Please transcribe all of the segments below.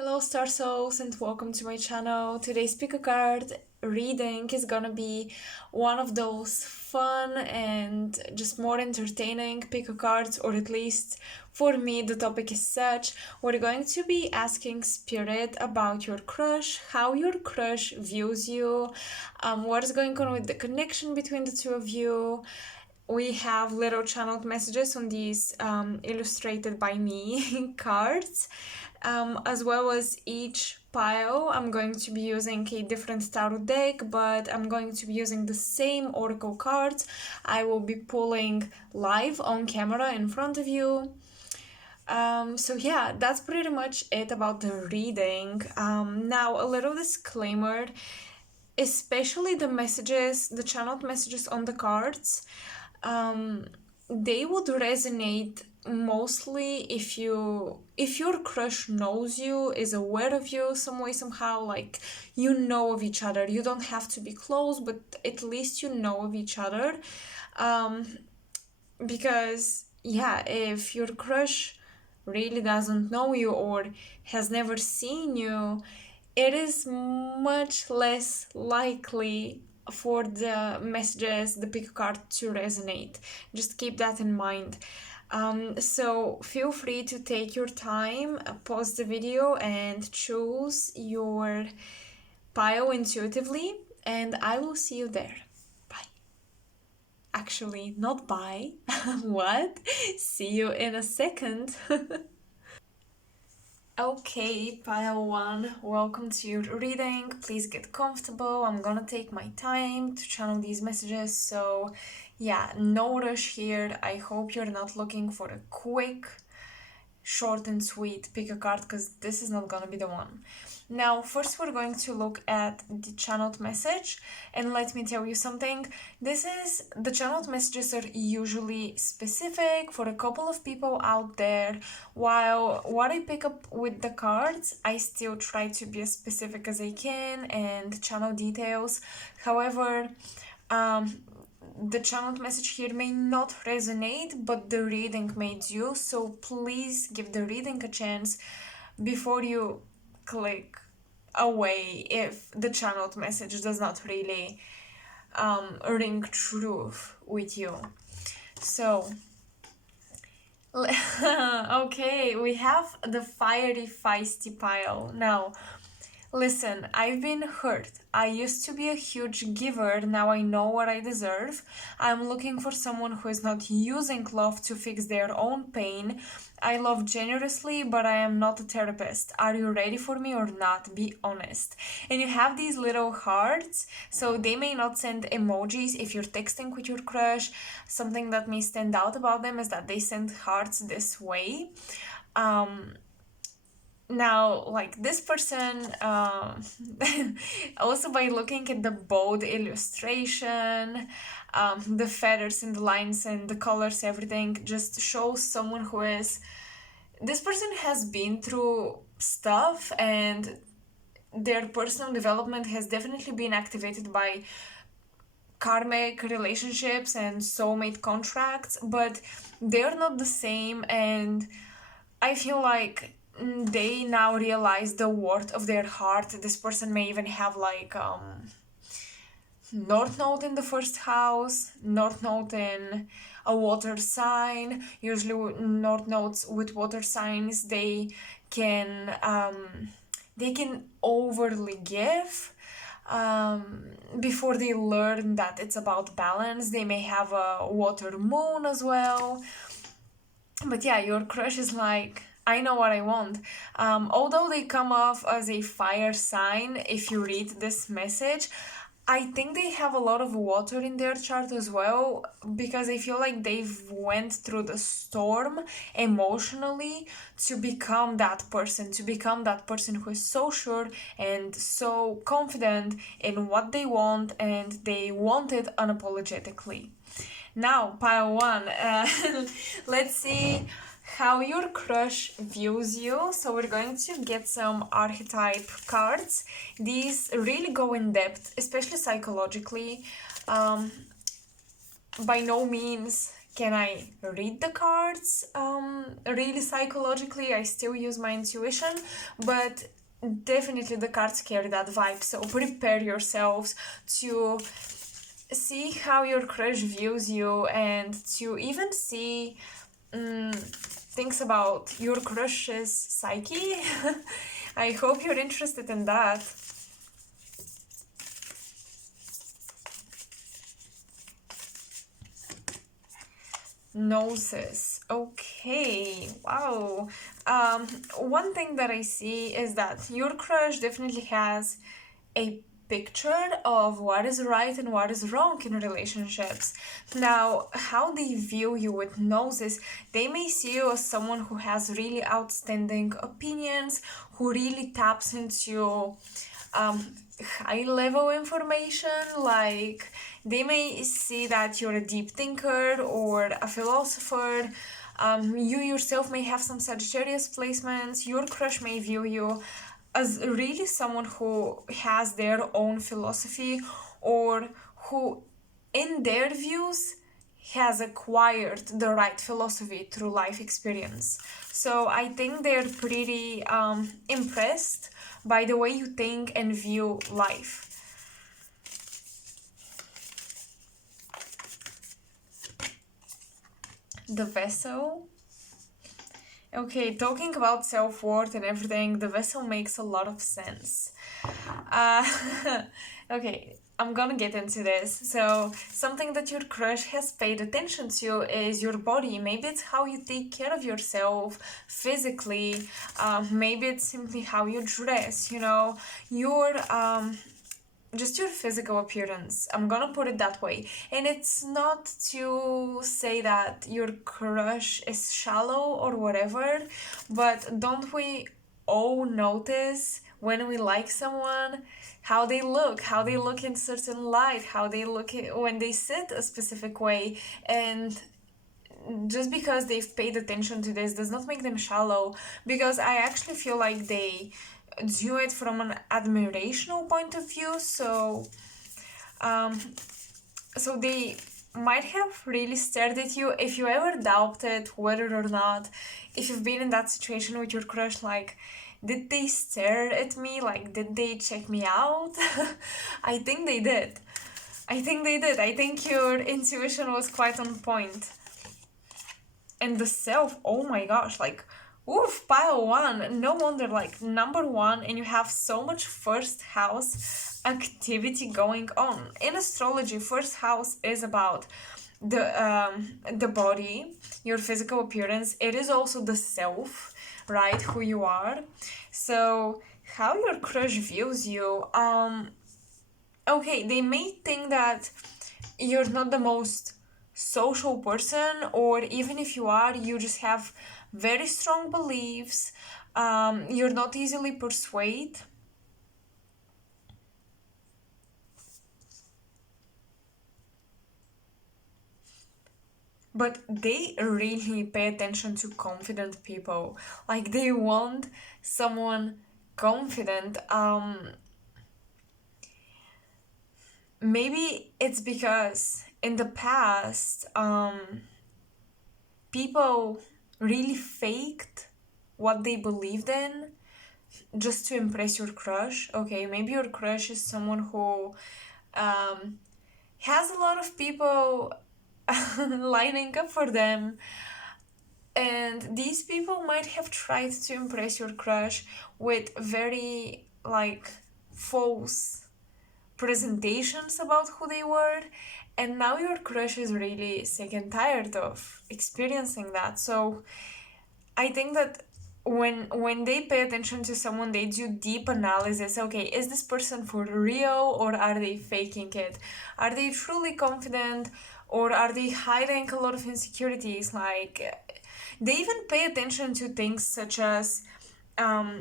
Hello star souls and welcome to my channel. Today's pick a card reading is gonna be one of those fun and just more entertaining pick a cards, or at least for me the topic is such. We're going to be asking spirit about your crush, how your crush views you, what is going on with the connection between the two of you. We have little channeled messages on these illustrated by me cards, as well as each pile. I'm going to be using a different tarot deck, but I'm going to be using the same oracle cards. I will be pulling live on camera in front of you. So yeah, that's pretty much it about the reading. Now, a little disclaimer, especially the messages, the channeled messages on the cards, they would resonate mostly if your crush knows you, is aware of you some way somehow, like you know of each other. You don't have to be close, but at least you know of each other. Because yeah, if your crush really doesn't know you or has never seen you, it is much less likely for the messages, the pick card to resonate. Just keep that in mind. So feel free to take your time, pause the video and choose your pile intuitively, and I will see you there. Bye. Actually, not bye. What? See you in a second. Okay, pile one, welcome to your reading. Please get comfortable. I'm gonna take my time to channel these messages, so yeah, no rush here. I hope you're not looking for a quick, short and sweet pick a card, because this is not gonna be the one. Now, first we're going to look at the channeled message, and let me tell you something. The channeled messages are usually specific for a couple of people out there, while what I pick up with the cards, I still try to be as specific as I can and channel details. However, the channeled message here may not resonate, but the reading may do, so please give the reading a chance before you click away if the channeled message does not really ring true with you. So okay, we have the fiery feisty pile. Now listen, I've been hurt. I used to be a huge giver, now I know what I deserve. I'm looking for someone who is not using love to fix their own pain. I love generously, but I am not a therapist. Are you ready for me or not? Be honest. And you have these little hearts, so they may not send emojis if you're texting with your crush. Something that may stand out about them is that they send hearts this way. Now, like this person, also by looking at the bold illustration, the feathers and the lines and the colors, everything just shows someone who is, this person has been through stuff, and their personal development has definitely been activated by karmic relationships and soulmate contracts, but they're not the same, and I feel like they now realize the worth of their heart. This person may even have like North Node in the first house, North Node in a water sign. Usually North Nodes with water signs, they can overly give before they learn that it's about balance. They may have a water moon as well. But yeah, your crush is like, I know what I want. Although they come off as a fire sign, if you read this message, I think they have a lot of water in their chart as well, because I feel like they've went through the storm emotionally to become that person who is so sure and so confident in what they want, and they want it unapologetically. Now, pile one, let's see how your crush views you. So we're going to get some archetype cards. These really go in depth, especially psychologically. By no means can I read the cards really psychologically? I still use my intuition, but definitely the cards carry that vibe. So prepare yourselves to see how your crush views you, and to even see things about your crush's psyche. I hope you're interested in that. Noses. Okay, wow. One thing that I see is that your crush definitely has a picture of what is right and what is wrong in relationships. Now, how they view you with noses, they may see you as someone who has really outstanding opinions, who really taps into high level information. Like, they may see that you're a deep thinker or a philosopher. You yourself may have some Sagittarius placements. Your crush may view you as really someone who has their own philosophy, or who, in their views, has acquired the right philosophy through life experience. So I think they're pretty impressed by the way you think and view life. The vessel. Okay, talking about self-worth and everything, the vessel makes a lot of sense. Uh, okay, I'm gonna get into this. So, something that your crush has paid attention to is your body. Maybe it's how you take care of yourself physically. Maybe it's simply how you dress, your just your physical appearance. I'm gonna put it that way. And it's not to say that your crush is shallow or whatever, but don't we all notice when we like someone how they look in certain light, how they look when they sit a specific way? And just because they've paid attention to this does not make them shallow, because I actually feel like they do it from an admirational point of view. So they might have really stared at you. If you ever doubted whether or not, if you've been in that situation with your crush, like, did they stare at me? Like, did they check me out? I think they did. I think your intuition was quite on point. And the self, oh my gosh, like, oof, pile one. No wonder, like, number one, and you have so much first house activity going on. In astrology, first house is about the body, your physical appearance. It is also the self, right? Who you are. So how your crush views you, okay, they may think that you're not the most social person, or even if you are, you just have very strong beliefs. You're not easily persuaded. But they really pay attention to confident people. Like, they want someone confident. Maybe it's because in the past, people really faked what they believed in just to impress your crush. Okay, maybe your crush is someone who has a lot of people lining up for them, and these people might have tried to impress your crush with very, like, false presentations about who they were, and now your crush is really sick and tired of experiencing that. So I think that when they pay attention to someone, they do deep analysis. Okay, is this person for real, or are they faking it? Are they truly confident, or are they hiding a lot of insecurities? Like, they even pay attention to things such as,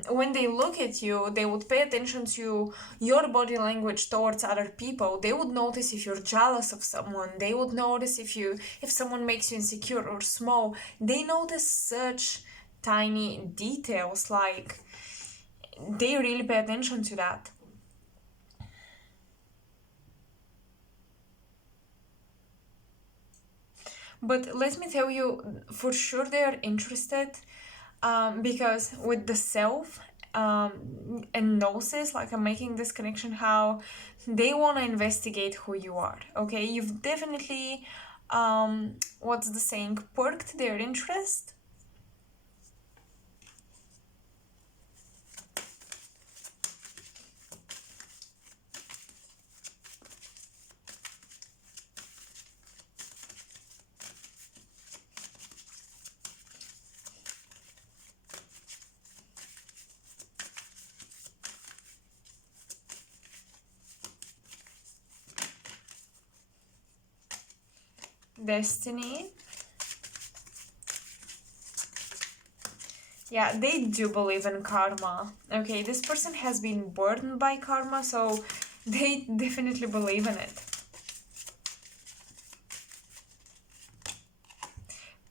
when they look at you, they would pay attention to your body language towards other people. They would notice if you're jealous of someone. They would notice if someone makes you insecure or small. They notice such tiny details. Like, they really pay attention to that. But let me tell you, for sure they are interested, because with the self, and gnosis, like I'm making this connection how they want to investigate who you are. Okay, you've definitely, what's the saying, perked their interest. Destiny. Yeah, they do believe in karma. Okay, this person has been burdened by karma, so they definitely believe in it.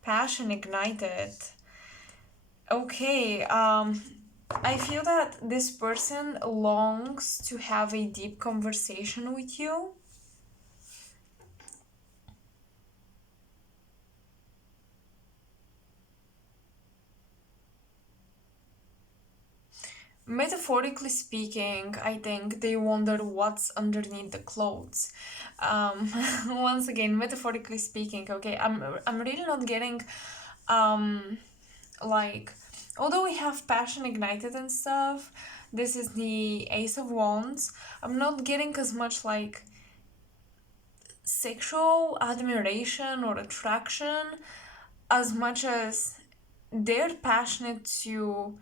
Passion ignited. Okay, I feel that this person longs to have a deep conversation with you. Metaphorically speaking, I think they wonder what's underneath the clothes. Once again, metaphorically speaking, okay, I'm really not getting, um, like, although we have passion ignited and stuff, this is the Ace of Wands. I'm not getting as much like sexual admiration or attraction as much as they're passionate to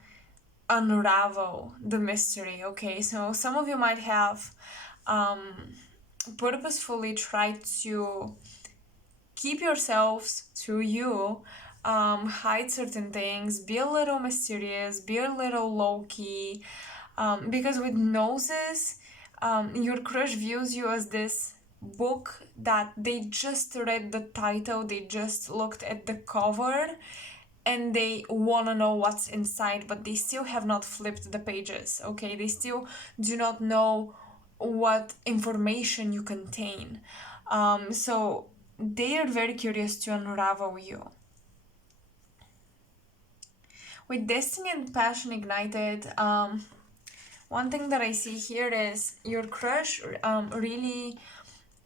unravel the mystery. Okay, so some of you might have, um, purposefully tried to keep yourselves to you, hide certain things, be a little mysterious, be a little low-key, because with Gnosis, your crush views you as this book that they just read the title, they just looked at the cover, and they want to know what's inside, but they still have not flipped the pages. Okay, they still do not know what information you contain. So they are very curious to unravel you. With Destiny and Passion ignited, one thing that I see here is your crush, really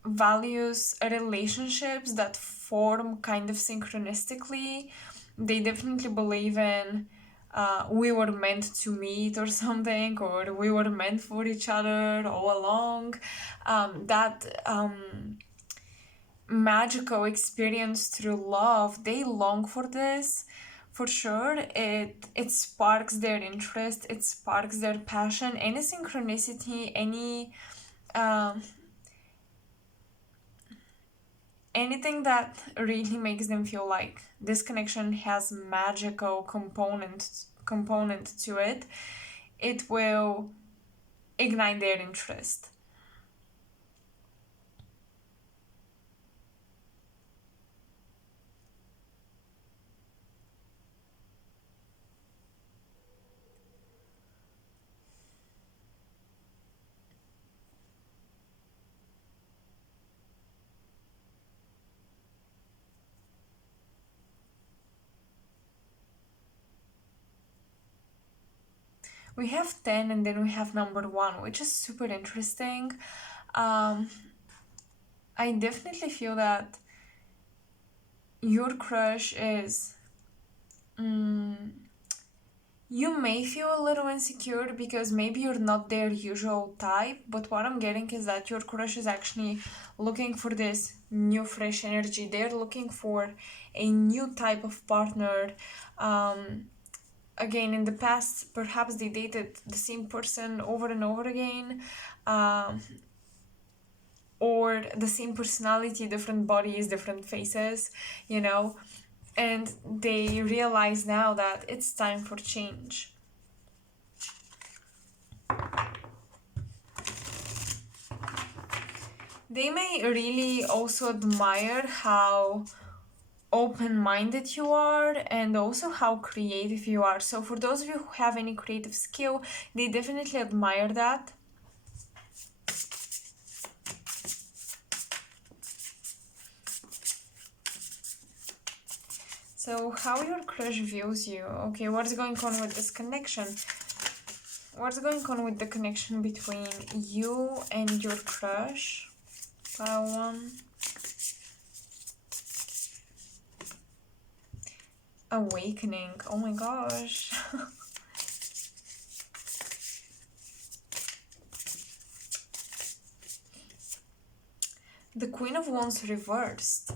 values relationships that form kind of synchronistically. They definitely believe in, we were meant to meet or something, or we were meant for each other all along. That magical experience through love, they long for this. For sure, it sparks their interest, it sparks their passion. Any synchronicity, um, anything that really makes them feel like this connection has magical component to it, it will ignite their interest. We have 10 and then we have number 1, which is super interesting. um, I definitely feel that your crush is, mm, you may feel a little insecure because maybe you're not their usual type, but what I'm getting is that your crush is actually looking for this new fresh energy. They're looking for a new type of partner. Again, in the past, perhaps they dated the same person over and over again, um, or the same personality, different bodies, different faces, you know, and they realize now that it's time for change. They may really also admire how open-minded you are and also how creative you are. So for those of you who have any creative skill, they definitely admire that. So how your crush views you? Okay, what's going on with this connection? What's going on with the connection between you and your crush? Pile one. Awakening. Oh my gosh. The Queen of Wands reversed.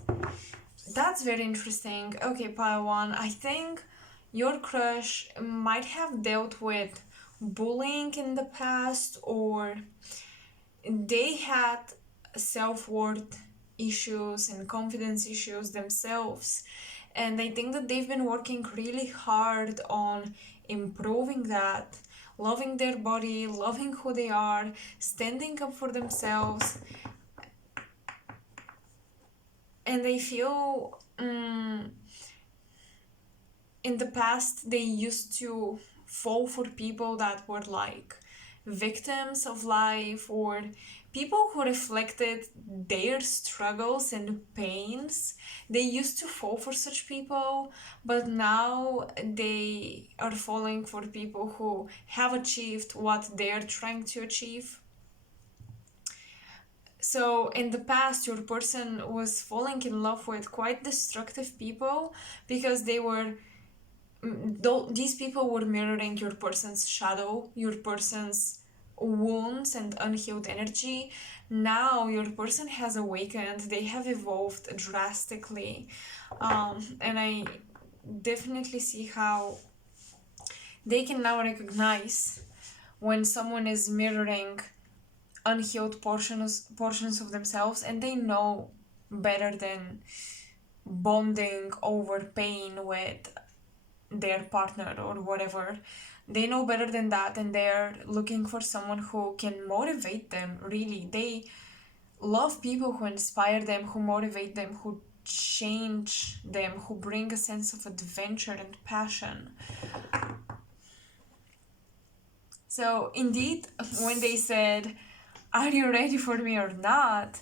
That's very interesting. Okay, pile one. I think your crush might have dealt with bullying in the past, or they had self-worth issues and confidence issues themselves. And I think that they've been working really hard on improving that, loving their body, loving who they are, standing up for themselves. And I feel in the past they used to fall for people that were like victims of life, or people who reflected their struggles and pains. They used to fall for such people, but now they are falling for people who have achieved what they're trying to achieve. So in the past, your person was falling in love with quite destructive people because these people were mirroring your person's shadow, your person's wounds and unhealed energy. Now your person has awakened, they have evolved drastically, and I definitely see how they can now recognize when someone is mirroring unhealed portions of themselves, and they know better than bonding over pain with their partner or whatever. They know better than that, and they're looking for someone who can motivate them. Really, they love people who inspire them, who motivate them, who change them, who bring a sense of adventure and passion. So indeed, when they said, are you ready for me or not,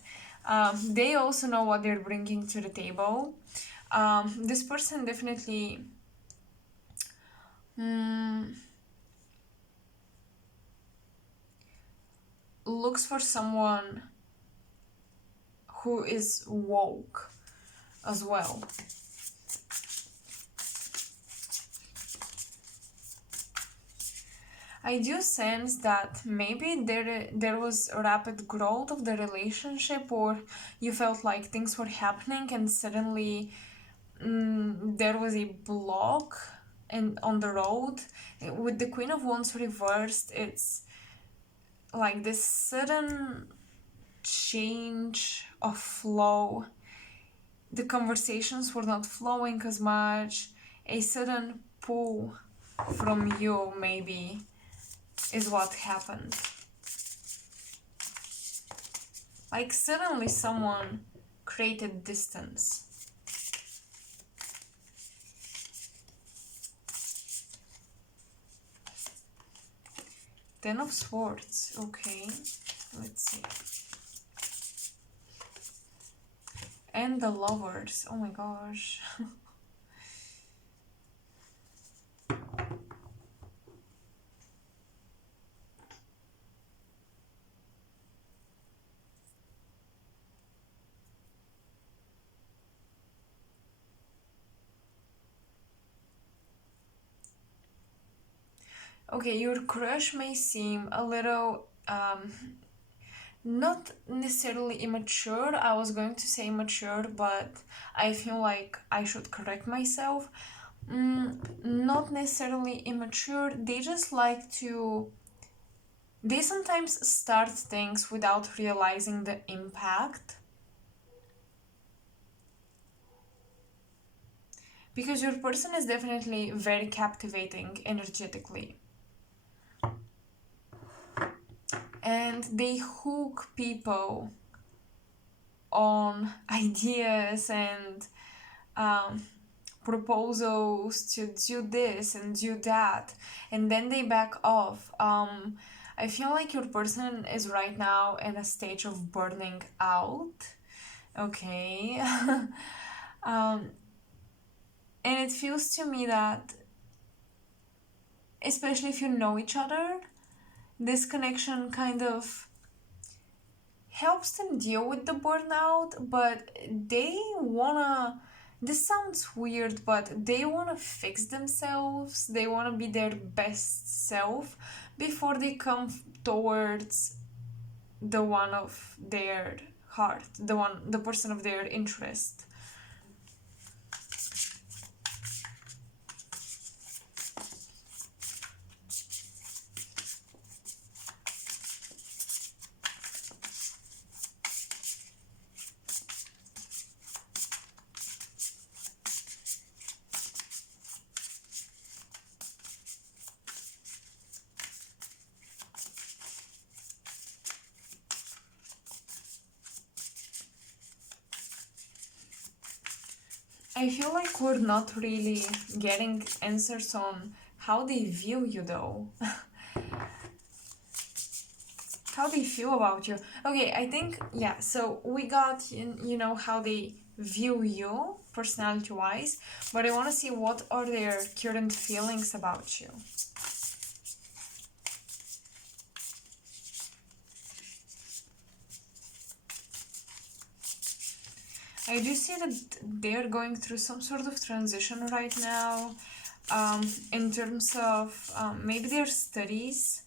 they also know what they're bringing to the table. This person definitely looks for someone who is woke as well. I do sense that maybe there was a rapid growth of the relationship, or you felt like things were happening and suddenly there was a block on the road. With the Queen of Wands reversed, it's like this sudden change of flow. The conversations were not flowing as much. A sudden pull from you, maybe, is what happened. Like suddenly someone created distance. Ten of Swords, okay, let's see. And the Lovers, oh my gosh. Okay, your crush may seem a little not necessarily immature. I was going to say mature, but I feel like I should correct myself. Not necessarily immature. They just like to. They sometimes start things without realizing the impact. Because your person is definitely very captivating energetically. And they hook people on ideas and proposals to do this and do that, and then they back off. I feel like your person is right now in a stage of burning out. Okay. And it feels to me that, especially if you know each other, this connection kind of helps them deal with the burnout, but they wanna, this sounds weird, but they wanna fix themselves, they wanna be their best self before they come towards the one of their heart, the person of their interest. I feel like we're not really getting answers on how they view you though. How they feel about you. Okay, I think, yeah, so we got, you know, how they view you personality wise, but I want to see what are their current feelings about you. I do see that they're going through some sort of transition right now, in terms of maybe their studies.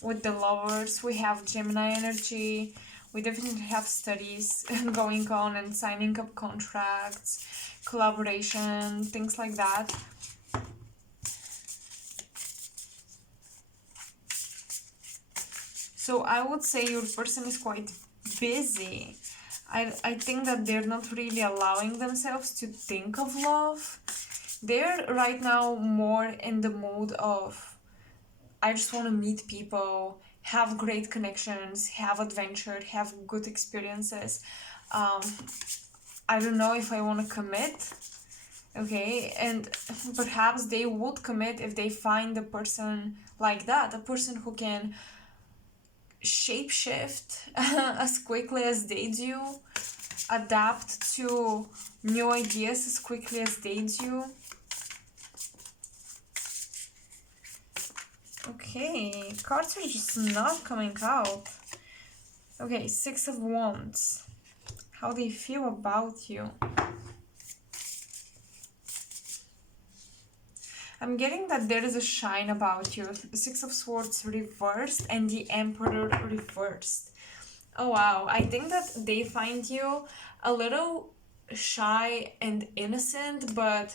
With the lovers, we have Gemini energy. We definitely have studies going on and signing up contracts, collaboration, things like that. So I would say your person is quite busy. I think that they're not really allowing themselves to think of love. They're right now more in the mood of, I just want to meet people, have great connections, have adventure, have good experiences. Um, I don't know if I want to commit, okay? And perhaps they would commit if they find a person like that, a person who can shapeshift as quickly as they do, adapt to new ideas as quickly as they do. Okay, cards are just not coming out. Okay, Six of Wands. How they feel about you. I'm getting that there is a shine about you. The Six of Swords reversed and the Emperor reversed. Oh wow, I think that they find you a little shy and innocent, but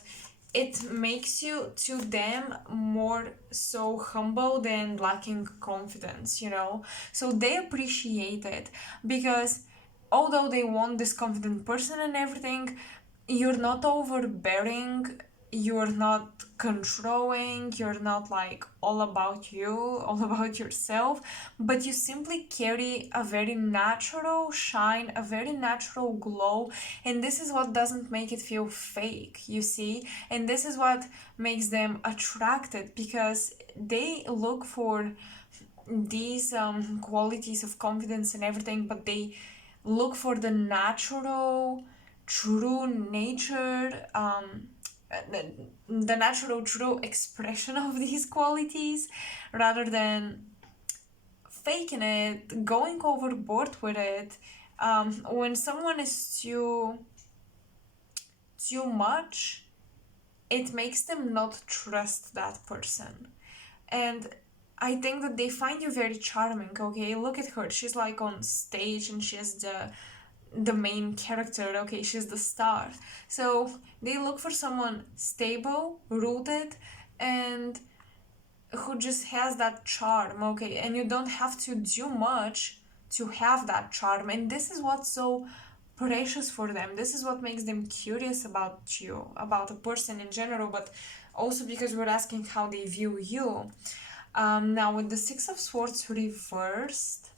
it makes you to them more so humble than lacking confidence, you know? So they appreciate it because although they want this confident person and everything, you're not overbearing, you're not controlling, you're not like all about you, all about yourself, but you simply carry a very natural shine, a very natural glow, and this is what doesn't make it feel fake, you see? And this is what makes them attracted because they look for these qualities of confidence and everything, but they look for the natural, true nature, the natural, true expression of these qualities rather than faking it, going overboard with it. When someone is too much, it makes them not trust that person. And I think that they find you very charming, okay? Look at her. She's like on stage and she's the main character, okay? She's the star. So they look for someone stable, rooted, and who just has that charm, okay? And you don't have to do much to have that charm. And this is what's so precious for them. This is what makes them curious about you, about a person in general, but also because we're asking how they view you. Now with the Six of Swords reversed,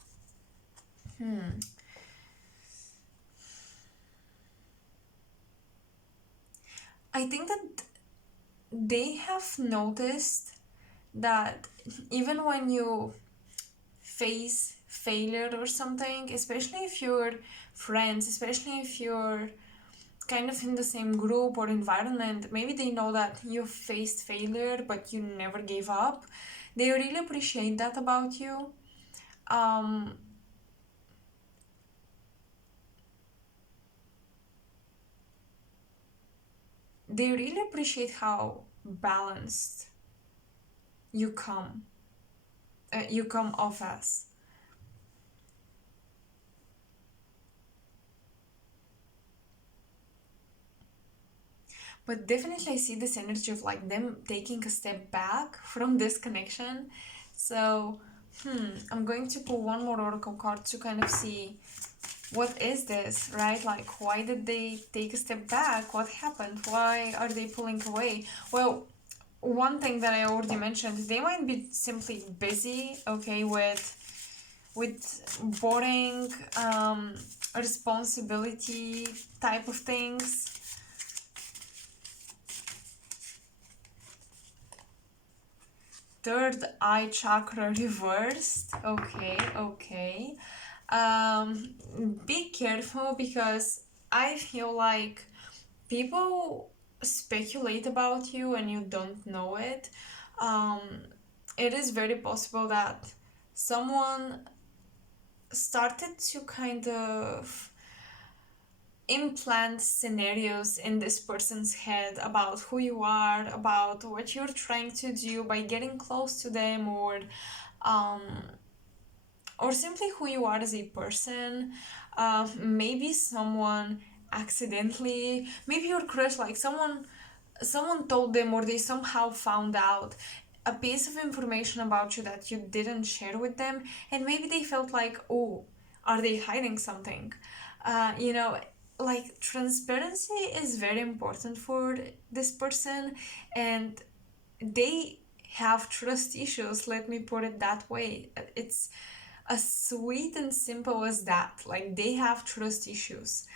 I think that they have noticed that even when you face failure or something, especially if you're friends, especially if you're kind of in the same group or environment, maybe they know that you faced failure but you never gave up. They really appreciate that about you. They really appreciate how balanced you come off as. But definitely I see this energy of like them taking a step back from this connection. So, I'm going to pull one more oracle card to kind of see what is this, right? Like, why did they take a step back? What happened? Why are they pulling away? Well, one thing that I already mentioned, they might be simply busy, okay, with boring, responsibility type of things. Third eye chakra reversed. Okay. Be careful, because I feel like people speculate about you and you don't know it. It is very possible that someone started to kind of implant scenarios in this person's head about who you are, about what you're trying to do by getting close to them, or simply who you are as a person. Maybe someone accidentally, maybe your crush, like someone told them, or they somehow found out a piece of information about you that you didn't share with them, and maybe they felt like, oh, are they hiding something? You know, like, transparency is very important for this person, and they have trust issues, let me put it that way. It's as sweet and simple as that. Like, they have trust issues.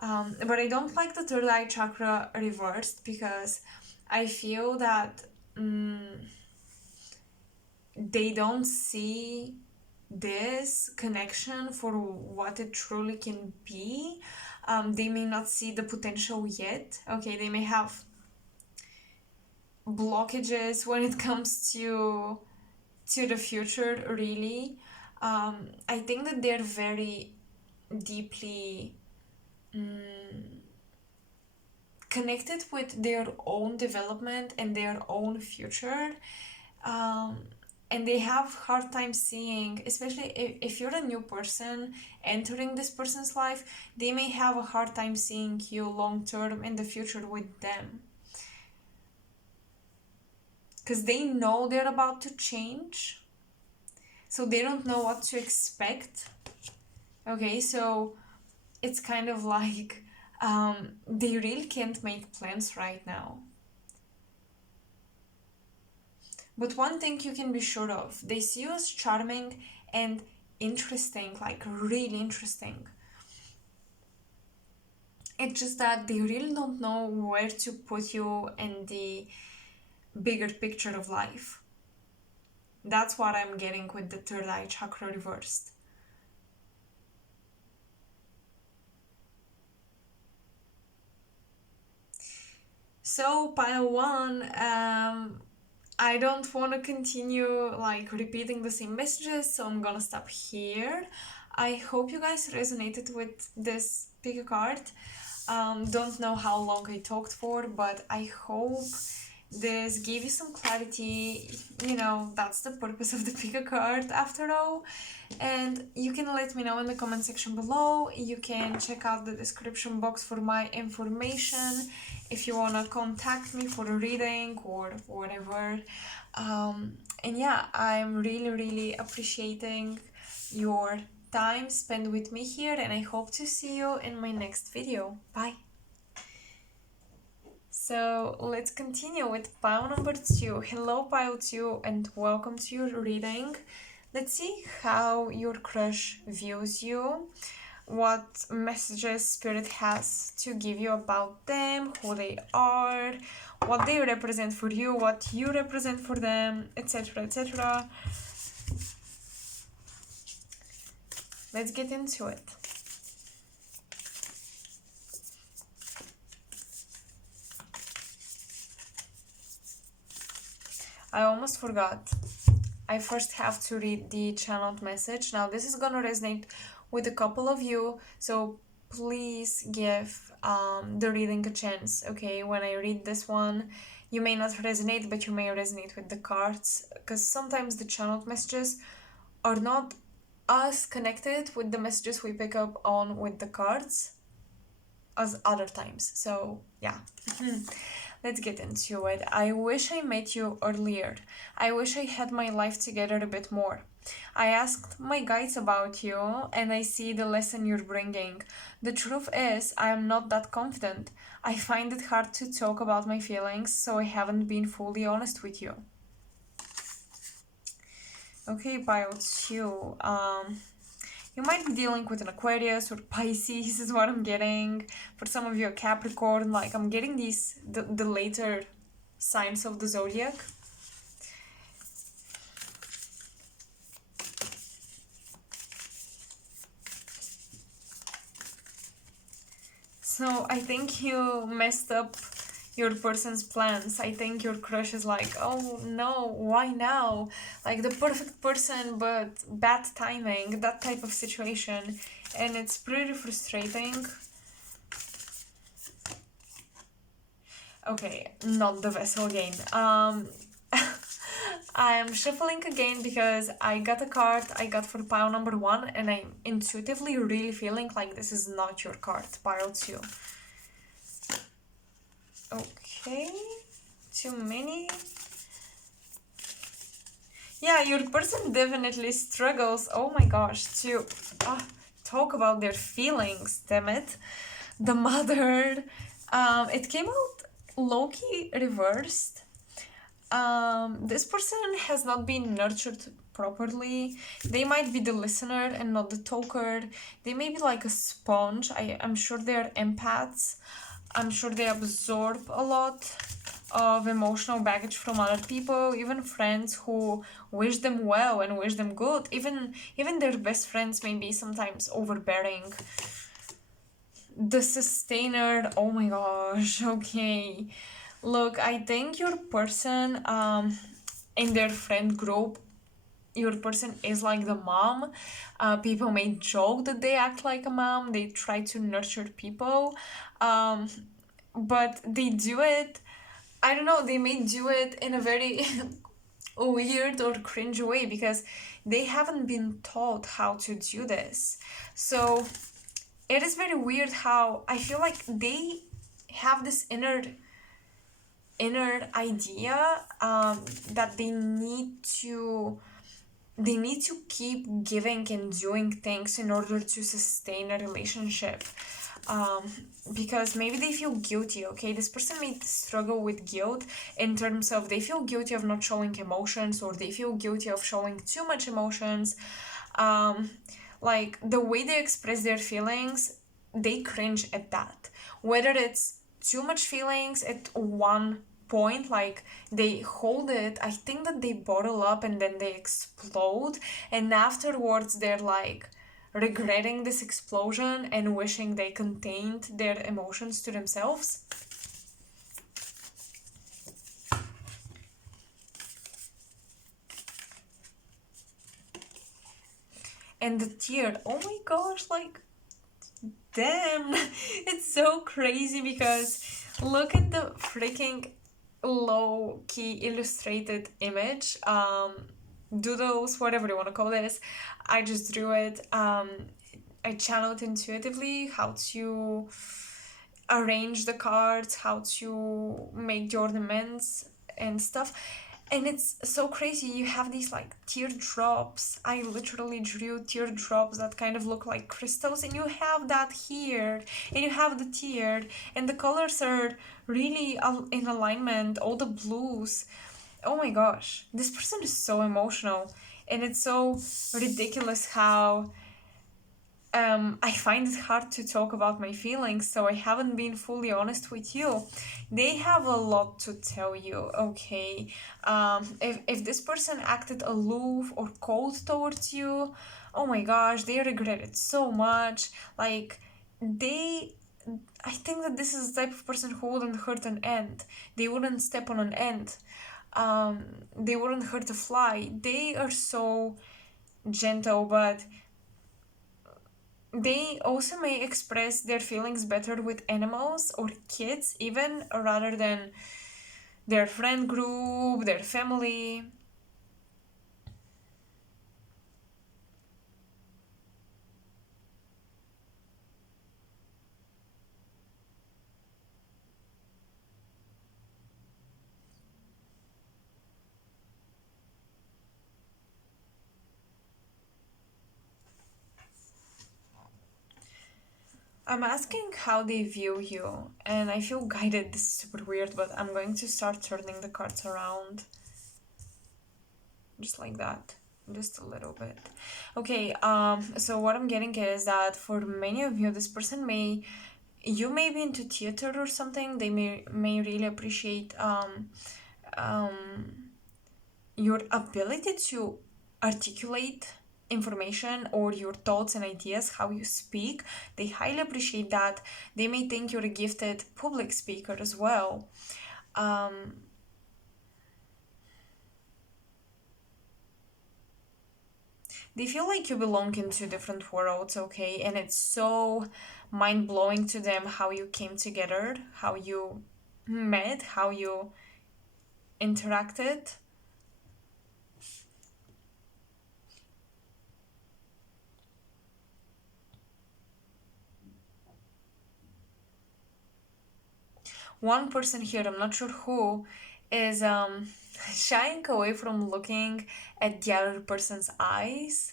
But I don't like the third eye chakra reversed, because I feel that they don't see this connection for what it truly can be. They may not see the potential yet. Okay, they may have blockages when it comes to the future, really. I think that they're very deeply connected with their own development and their own future. And they have hard time seeing, especially if you're a new person entering this person's life, they may have a hard time seeing you long term in the future with them, because they know they're about to change, so they don't know what to expect. Okay, so it's kind of like they really can't make plans right now. But one thing you can be sure of, they see you as charming and interesting, like really interesting. It's just that they really don't know where to put you in the bigger picture of life. That's what I'm getting with the third eye chakra reversed. So, pile one, I don't want to continue like repeating the same messages, so I'm gonna stop here. I hope you guys resonated with this pick a card. Don't know how long I talked for, but I hope this gave you some clarity. You know, that's the purpose of the pick a card after all. And you can let me know in the comment section below. You can check out the description box for my information if you want to contact me for a reading or whatever. And yeah, I'm really appreciating your time spent with me here, and I hope to see you in my next video. Bye. So let's continue with pile number 2. Hello pile 2, and welcome to your reading. Let's see how your crush views you, what messages Spirit has to give you about them, who they are, what they represent for you, what you represent for them, etc, etc. Let's get into it. I almost forgot. I first have to read the channeled message. Now, this is gonna resonate with a couple of you, so please give the reading a chance, okay? When I read this one, you may not resonate, but you may resonate with the cards, because sometimes the channeled messages are not as connected with the messages we pick up on with the cards as other times. So, yeah. Let's get into it. I wish I met you earlier. I wish I had my life together a bit more. I asked my guides about you, and I see the lesson you're bringing. The truth is, I am not that confident. I find it hard to talk about my feelings, so I haven't been fully honest with you. Okay, pile 2. You might be dealing with an Aquarius or Pisces is what I'm getting. For some of you, a Capricorn. Like, I'm getting the later signs of the zodiac. So I think you messed up your person's plans. I think your crush is like, oh no, why now? Like the perfect person, but bad timing, that type of situation. And it's pretty frustrating. Okay, not the vessel again. I am shuffling again because I got a card I got for pile number 1, and I'm intuitively really feeling like this is not your card, pile 2. Okay, too many. Yeah, your person definitely struggles, oh my gosh, to talk about their feelings, damn it. The mother, it came out low-key reversed. This person has not been nurtured properly. They might be the listener and not the talker. They may be like a sponge. I'm sure they're empaths. I'm sure they absorb a lot of emotional baggage from other people, even friends who wish them well and wish them good. Even their best friends may be sometimes overbearing. The sustainer, oh my gosh, okay. Look, I think your person, in their friend group, your person is like the mom. People may joke that they act like a mom. They try to nurture people. But they do it, I don't know, they may do it in a very weird or cringe way because they haven't been taught how to do this. So it is very weird how I feel like they have this inner idea that they need to keep giving and doing things in order to sustain a relationship, because maybe they feel guilty. Okay, this person may struggle with guilt in terms of they feel guilty of not showing emotions, or they feel guilty of showing too much emotions. Like the way they express their feelings, they cringe at that, whether it's too much feelings at one point, like they hold it, I think that they bottle up and then they explode, and afterwards they're like regretting this explosion and wishing they contained their emotions to themselves. And the tear, oh my gosh, like damn. It's so crazy because look at the freaking low-key illustrated image, doodles, whatever you want to call this. I just drew it. I channeled intuitively how to arrange the cards, how to make the ornaments and stuff. And it's so crazy. You have these like teardrops. I literally drew teardrops that kind of look like crystals, and you have that here, and you have the tear, and the colors are really in alignment, all the blues. Oh my gosh, this person is so emotional, and it's so ridiculous how I find it hard to talk about my feelings, so I haven't been fully honest with you. They have a lot to tell you, okay? If this person acted aloof or cold towards you, oh my gosh, they regret it so much. Like, I think that this is the type of person who wouldn't hurt an ant. They wouldn't step on an ant. they wouldn't hurt a fly. They are so gentle, but they also may express their feelings better with animals or kids, even rather than their friend group, their family. I'm asking how they view you, and I feel guided. This is super weird, but I'm going to start turning the cards around. Just like that. Just a little bit. Okay, so what I'm getting is that for many of you, this person you may be into theater or something. They may really appreciate um, your ability to articulate information or your thoughts and ideas, how you speak. They highly appreciate that. They may think you're a gifted public speaker as well. They feel like you belong in two different worlds, okay? And it's so mind blowing to them how you came together, how you met, how you interacted. One person here, I'm not sure who, is shying away from looking at the other person's eyes.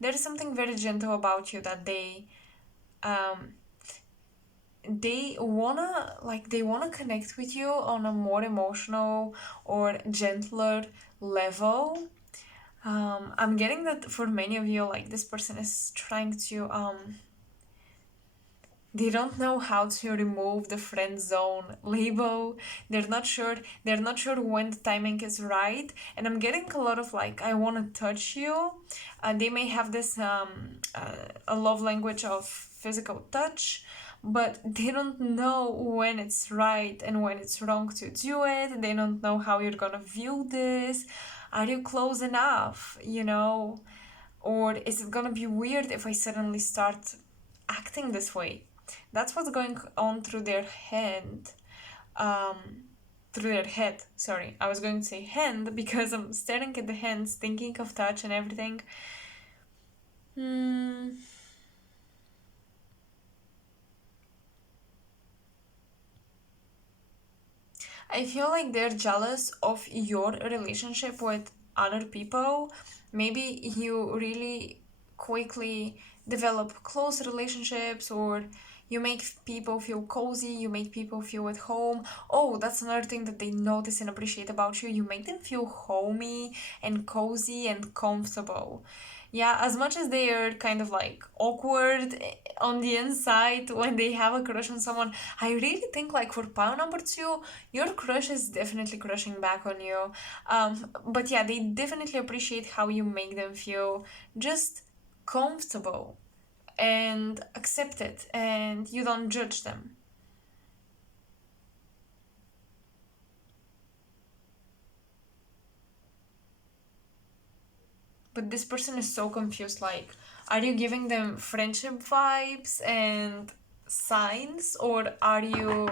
There's something very gentle about you that um, they wanna connect with you on a more emotional or gentler level. I'm getting that for many of you, like this person is trying to they don't know how to remove the friend zone label. They're not sure when the timing is right. And I'm getting a lot of like, I want to touch you. They may have this a love language of physical touch, but they don't know when it's right and when it's wrong to do it. They don't know how you're gonna view this. Are you close enough, or is it gonna be weird if I suddenly start acting this way? That's what's going on through their hand. Um, Through their head. Sorry, I was going to say hand because I'm staring at the hands, thinking of touch and everything. Hmm. I feel like they're jealous of your relationship with other people. Maybe you really quickly develop close relationships, or you make people feel cozy, you make people feel at home. Oh, that's another thing that they notice and appreciate about you. You make them feel homey and cozy and comfortable. Yeah, as much as they are kind of like awkward on the inside when they have a crush on someone, I really think like for pile number two, your crush is definitely crushing back on you. But yeah, they definitely appreciate how you make them feel just comfortable and accepted, and you don't judge them. But this person is so confused. Like, are you giving them friendship vibes and signs, or are you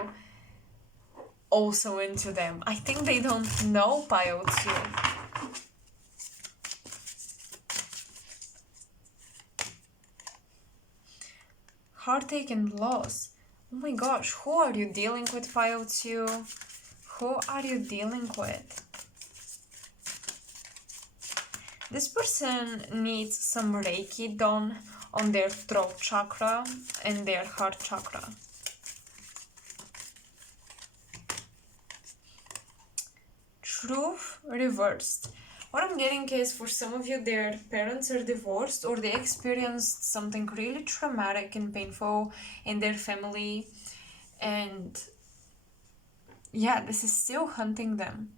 also into them? I think they don't know pile two. Heartache and loss. Oh my gosh, who are you dealing with, pile two? Who are you dealing with? This person needs some Reiki done on their throat chakra and their heart chakra. Truth reversed. What I'm getting is for some of you, their parents are divorced or they experienced something really traumatic and painful in their family. And yeah, this is still hunting them.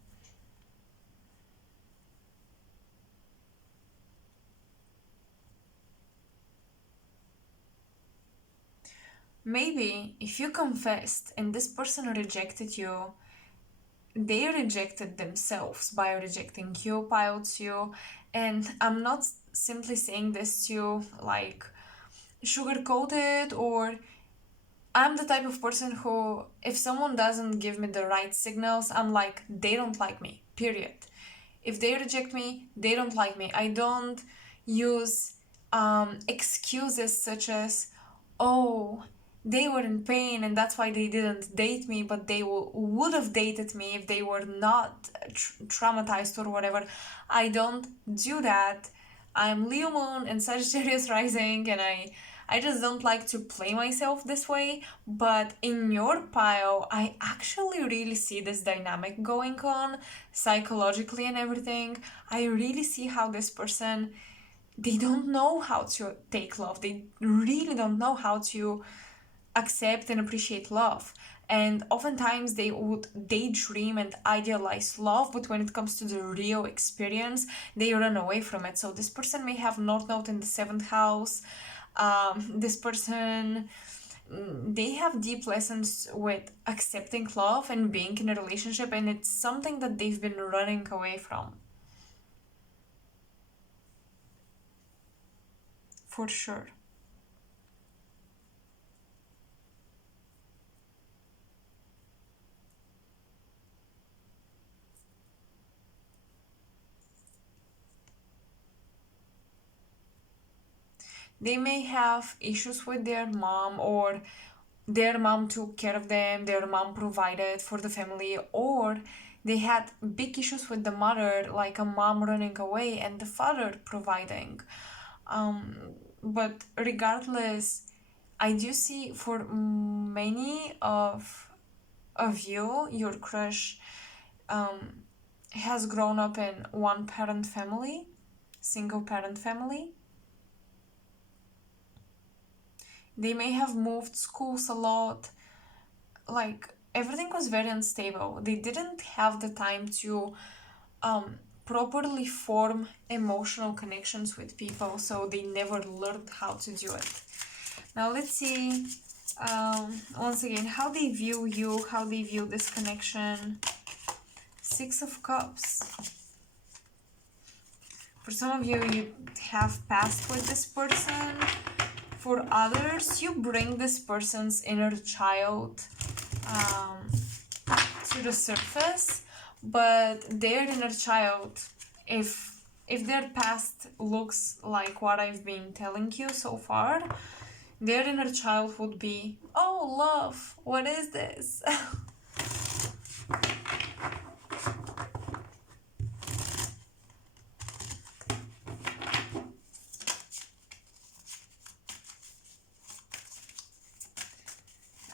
Maybe if you confessed and this person rejected you, they rejected themselves by rejecting you, pile 2. And I'm not simply saying this to you like sugarcoated, or I'm the type of person who, if someone doesn't give me the right signals, I'm like, they don't like me, period. If they reject me, they don't like me. I don't use excuses such as, oh, they were in pain and that's why they didn't date me, but they would have dated me if they were not traumatized or whatever. I don't do that. I'm Leo Moon and Sagittarius rising, and I just don't like to play myself this way. But in your pile, I actually really see this dynamic going on psychologically and everything. I really see how this person, they don't know how to take love. They really don't know how to accept and appreciate love. And oftentimes they would daydream and idealize love, but when it comes to the real experience, they run away from it. So this person may have North Node in the 7th house. This person, they have deep lessons with accepting love and being in a relationship, and it's something that they've been running away from. For sure. They may have issues with their mom, or their mom took care of them, their mom provided for the family, or they had big issues with the mother, like a mom running away and the father providing. Um, but regardless, I do see for many of you, your crush um, has grown up in one parent family, single parent family. They may have moved schools a lot, like everything was very unstable. They didn't have the time to properly form emotional connections with people, so they never learned how to do it. Now let's see, once again, how they view you, how they view this connection. 6 of Cups. For some of you, you have passed with this person. For others, you bring this person's inner child to the surface, but their inner child, if their past looks like what I've been telling you so far, their inner child would be, oh, love, what is this?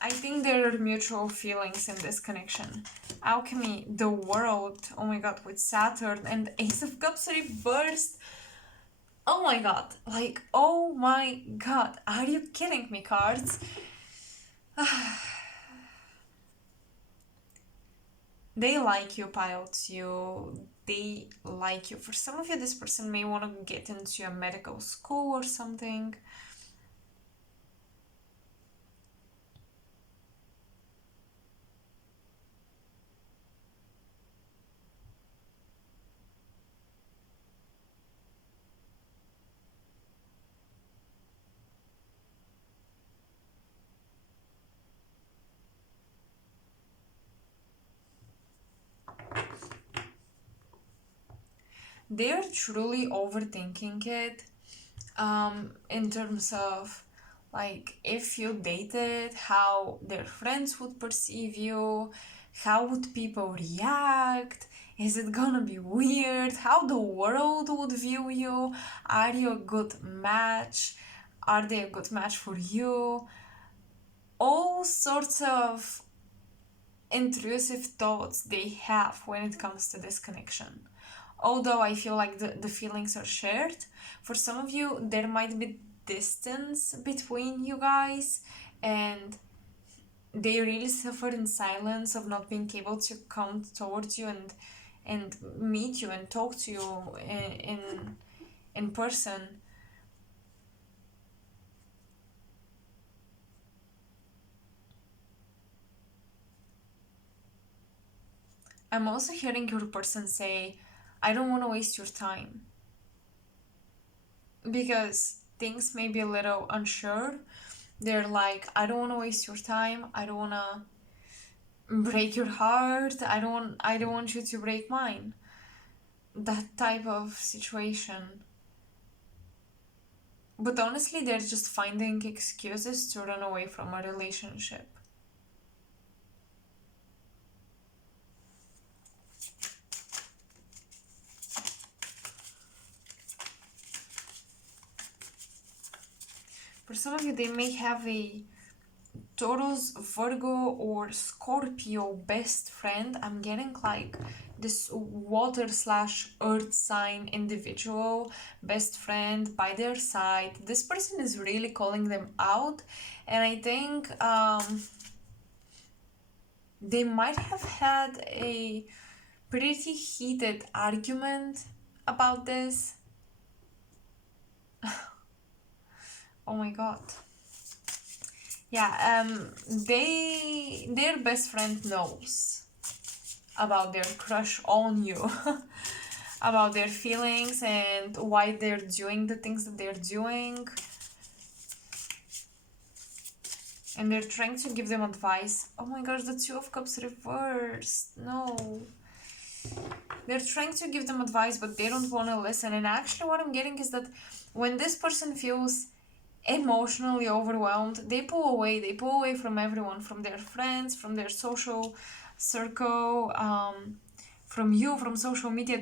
I think there are mutual feelings in this connection. Alchemy, the world, oh my god, with Saturn and the Ace of Cups reversed. Oh my god, like, oh my god, are you kidding me, cards? They like you, pilots, they like you. For some of you, this person may want to get into a medical school or something. They're truly overthinking it, in terms of like if you dated, how their friends would perceive you, how would people react, is it gonna be weird, how the world would view you, are you a good match, are they a good match for you, all sorts of intrusive thoughts they have when it comes to this connection. Although I feel like the feelings are shared, for some of you there might be distance between you guys, and they really suffer in silence of not being able to come towards you and meet you and talk to you in person. I'm also hearing your person say, I don't want to waste your time. Because things may be a little unsure. They're like, I don't want to waste your time. I don't want to break your heart. I don't want you to break mine. That type of situation. But honestly, they're just finding excuses to run away from a relationship. For some of you, they may have a Taurus, Virgo, or Scorpio best friend. I'm getting like this water slash earth sign individual best friend by their side. This person is really calling them out, and I think they might have had a pretty heated argument about this. Oh my god. Yeah, their best friend knows about their crush on you, about their feelings and why they're doing the things that they're doing. And they're trying to give them advice. Oh my gosh, the Two of Cups reversed. No. They're trying to give them advice, but they don't want to listen. And actually, what I'm getting is that when this person feels emotionally overwhelmed, they pull away. They pull away from everyone, from their friends, from their social circle, from you, from social media.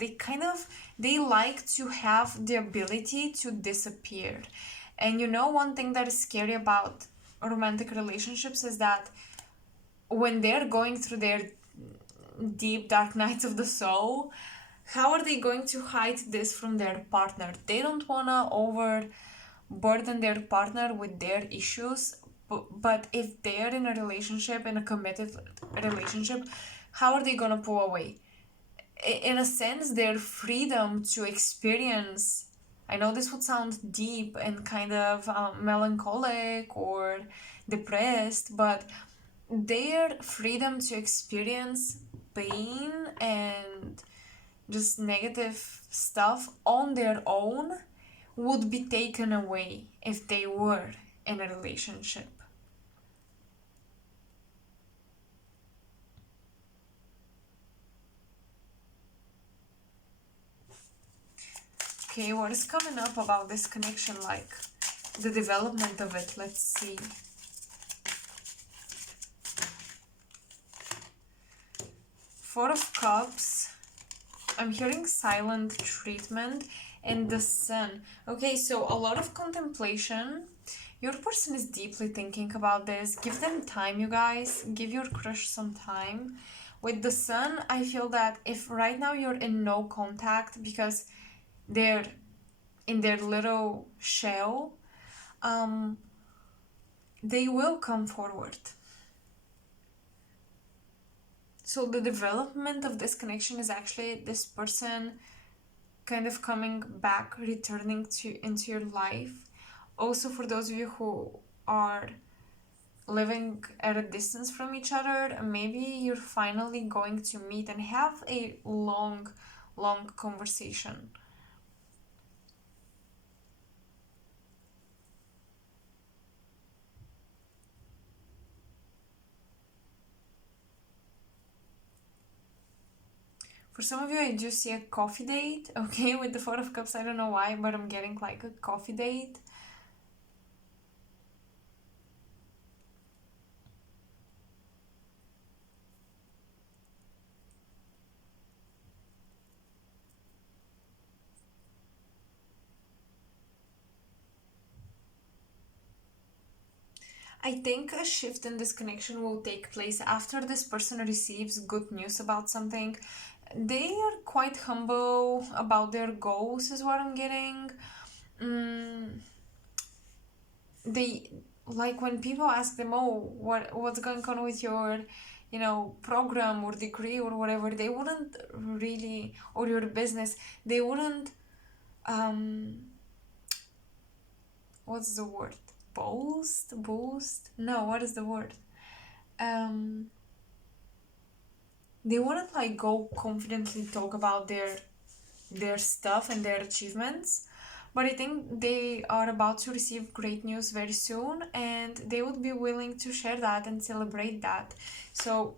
They like to have the ability to disappear. And one thing that is scary about romantic relationships is that when they're going through their deep dark nights of the soul, how are they going to hide this from their partner? They don't want to overburden their partner with their issues, but if they're in a relationship, in a committed relationship, how are they going to pull away? In a sense, their freedom to experience, I know this would sound deep and kind of melancholic or depressed, but their freedom to experience pain and just negative stuff on their own would be taken away if they were in a relationship. Okay, what is coming up about this connection, like the development of it? Let's see. Four of Cups. I'm hearing silent treatment and the Sun. Okay, so a lot of contemplation. Your person is deeply thinking about this. Give them time, you guys. Give your crush some time. With the Sun, I feel that if right now you're in no contact because they're in their little shell, they will come forward. So the development of this connection is actually this person kind of coming back, returning into your life. Also, for those of you who are living at a distance from each other, maybe you're finally going to meet and have a long conversation. For some of you, I do see a coffee date. Okay, with the Four of Cups, I don't know why, but I'm getting like a coffee date. I think a shift in this connection will take place after this person receives good news about something. They are quite humble about their goals, is what I'm getting. They, like, when people ask them, oh, what's going on with your program or degree or whatever, they wouldn't really, or your business, they wouldn't what's the word, boast, no, what is the word, um they wouldn't like go confidently talk about their stuff and their achievements, but I think they are about to receive great news very soon, and they would be willing to share that and celebrate that. So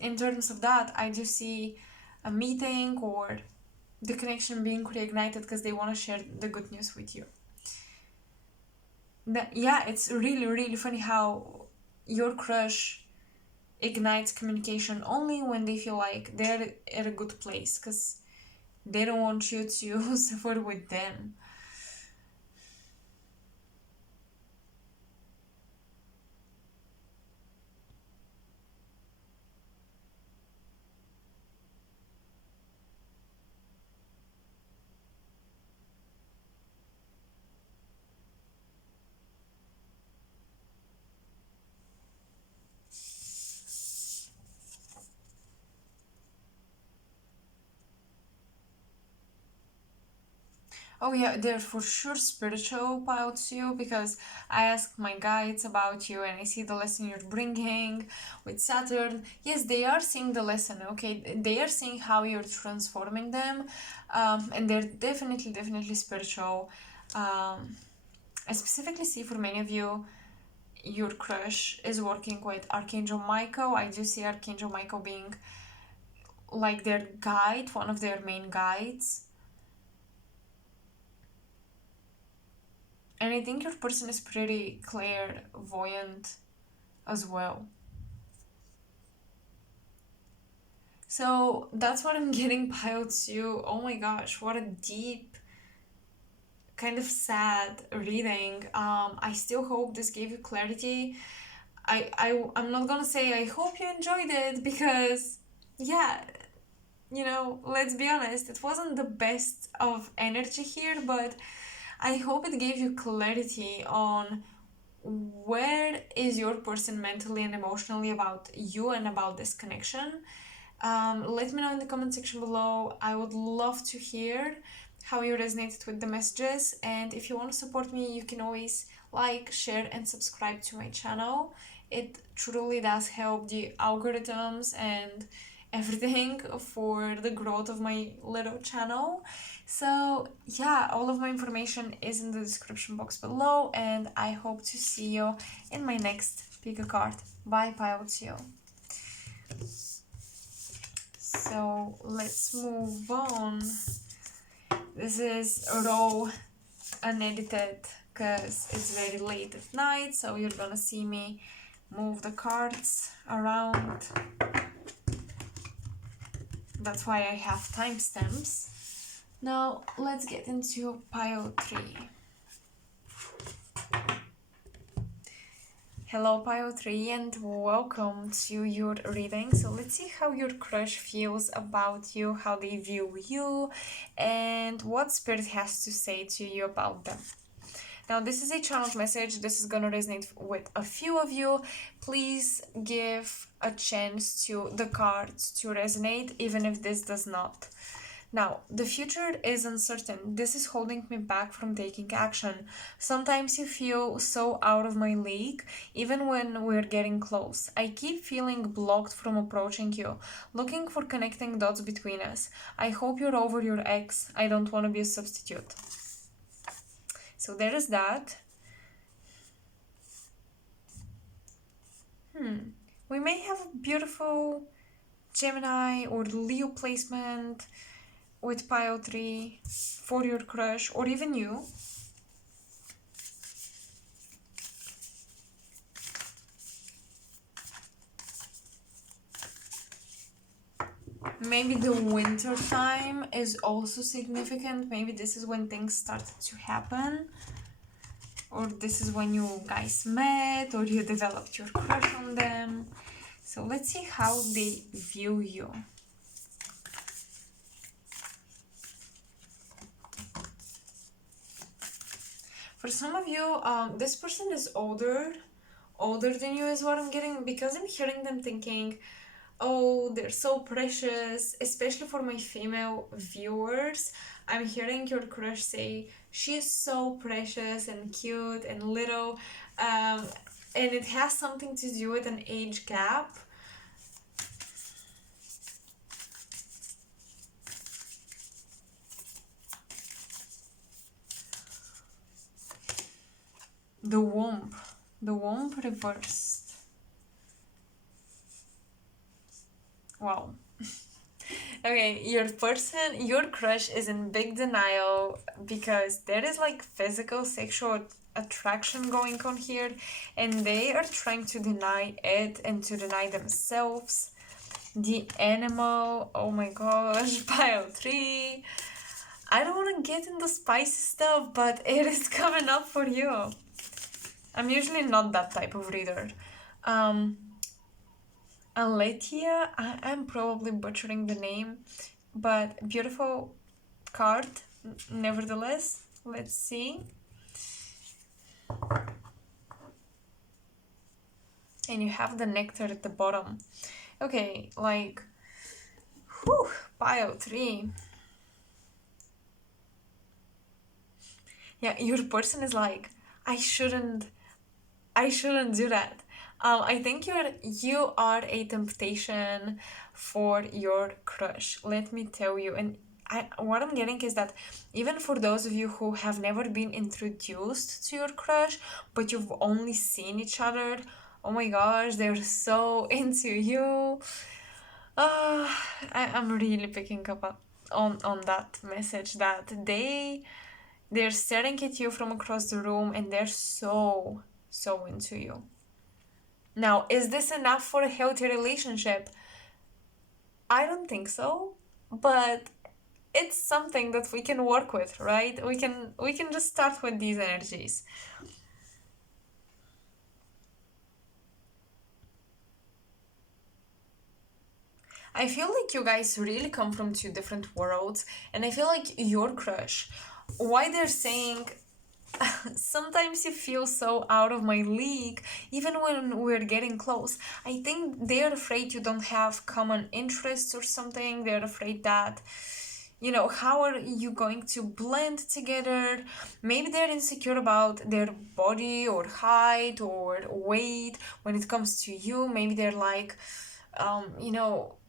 in terms of that, I do see a meeting or the connection being reignited because they want to share the good news with you. Yeah, it's really, really funny how your crush ignites communication only when they feel like they're at a good place, because they don't want you to suffer with them. Oh yeah, they're for sure spiritual about you, because I ask my guides about you and I see the lesson you're bringing with Saturn. Yes, they are seeing the lesson, okay? They are seeing how you're transforming them, and they're definitely, definitely spiritual. I specifically see for many of you, your crush is working with Archangel Michael. I do see Archangel Michael being like their guide, one of their main guides. And I think your person is pretty clairvoyant as well. So that's what I'm getting piled to. Oh my gosh, what a deep, kind of sad reading. I still hope this gave you clarity. I'm not gonna say I hope you enjoyed it, because yeah, let's be honest, it wasn't the best of energy here, but I hope it gave you clarity on where is your person mentally and emotionally about you and about this connection. Let me know in the comment section below. I would love to hear how you resonated with the messages, and if you want to support me, you can always like, share, and subscribe to my channel. It truly does help the algorithms and everything for the growth of my little channel. So yeah, all of my information is in the description box below, and I hope to see you in my next pick a card. Bye, Paiotio. So let's move on. This is raw, unedited, because it's very late at night, so you're gonna see me move the cards around. That's why I have timestamps. Now let's get into pile 3. Hello pile 3, and welcome to your reading. So let's see how your crush feels about you, how they view you, and what spirit has to say to you about them. Now this is a channeled message. This is gonna resonate with a few of you. Please give a chance to the cards to resonate, even if this does not. Now, the future is uncertain. This is holding me back from taking action. Sometimes you feel so out of my league, even when we're getting close. I keep feeling blocked from approaching you, looking for connecting dots between us. I hope you're over your ex. I don't want to be a substitute. So there is that. We may have a beautiful Gemini or Leo placement with pile 3 for your crush, or even you. Maybe the winter time is also significant. Maybe this is when things started to happen, or this is when you guys met, or you developed your crush on them. So let's see how they view you. For some of you, this person is older than you is what I'm getting, because I'm hearing them thinking, oh, they're so precious. Especially for my female viewers, I'm hearing your crush say, she's so precious and cute and little, and it has something to do with an age gap. The womb. The womb reversed. Wow. Okay, your crush is in big denial because there is like physical sexual attraction going on here, and they are trying to deny it and to deny themselves. The animal, oh my gosh, pile 3. I don't want to get into spicy stuff, but it is coming up for you. I'm usually not that type of reader. Aletia, I'm probably butchering the name, but beautiful card nevertheless. Let's see. And you have the nectar at the bottom. Okay, like, whew, pile 3. Yeah, your person is like, I shouldn't do that. I think you are a temptation for your crush. Let me tell you. And what I'm getting is that even for those of you who have never been introduced to your crush, but you've only seen each other, oh my gosh, they're so into you. I'm really picking up on that message that they're staring at you from across the room and they're so into you. Now, is this enough for a healthy relationship? I don't think so, but it's something that we can work with, right? We can just start with these energies. I feel like you guys really come from two different worlds, and I feel like your crush, why they're saying sometimes you feel so out of my league, even when we're getting close. I think they're afraid you don't have common interests or something. They're afraid that, how are you going to blend together? Maybe they're insecure about their body or height or weight when it comes to you. Maybe they're like,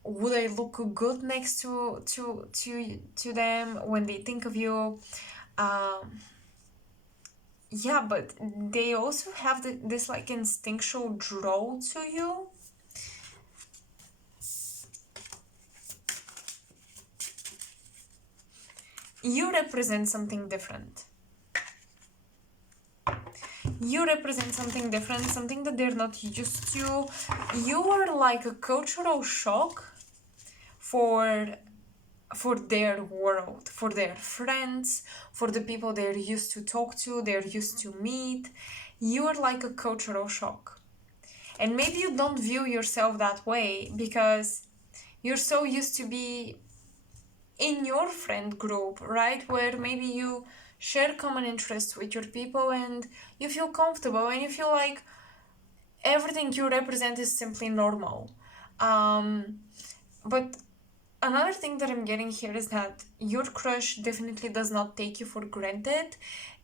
would I look good next to them when they think of you? Yeah, but they also have this like instinctual draw to you. You represent something different. You represent something different, something that they're not used to. You are like a cultural shock for their world, for their friends, for the people they're used to talk to, they're used to meet. You are like a cultural shock. And maybe you don't view yourself that way because you're so used to be in your friend group, right? Where maybe you share common interests with your people and you feel comfortable and you feel like everything you represent is simply normal. But another thing that I'm getting here is that your crush definitely does not take you for granted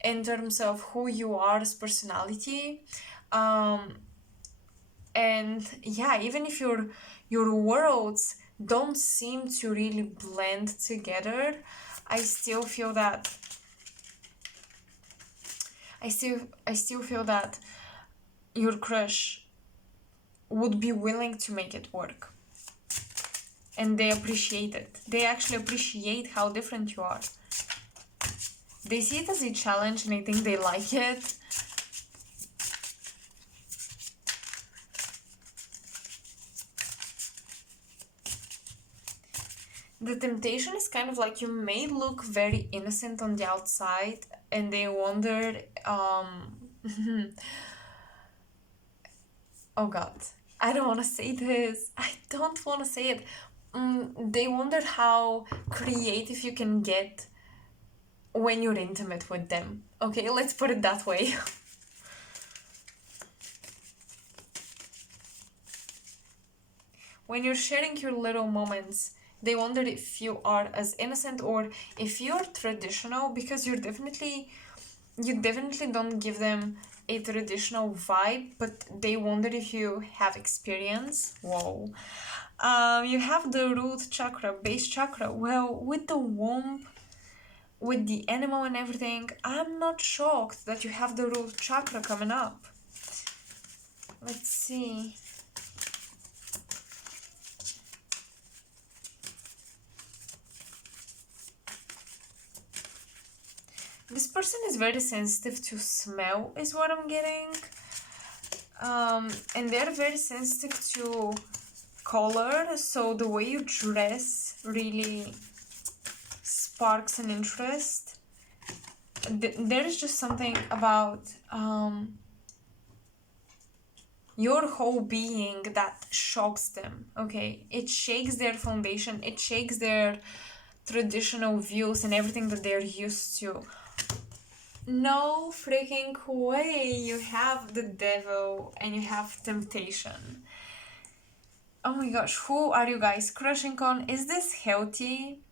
in terms of who you are as personality. And yeah, even if your worlds don't seem to really blend together, I still feel that I still feel that your crush would be willing to make it work. And they appreciate it. They actually appreciate how different you are. They see it as a challenge and I think they like it. The temptation is kind of like you may look very innocent on the outside and they wonder, oh god, I don't want to say this. I don't want to say it. They wonder how creative you can get when you're intimate with them. Okay, let's put it that way. When you're sharing your little moments, they wonder if you are as innocent or if you're traditional, because you definitely don't give them a traditional vibe, but they wonder if you have experience. Whoa. You have the root chakra, base chakra. Well, with the womb, with the animal and everything, I'm not shocked that you have the root chakra coming up. Let's see. This person is very sensitive to smell, is what I'm getting. And they're very sensitive to color, so the way you dress really sparks an interest. There is just something about your whole being that shocks them, okay? It shakes their foundation, it shakes their traditional views and everything that they're used to. No freaking way you have the devil and you have temptation. Oh my gosh, who are you guys crushing on? Is this healthy?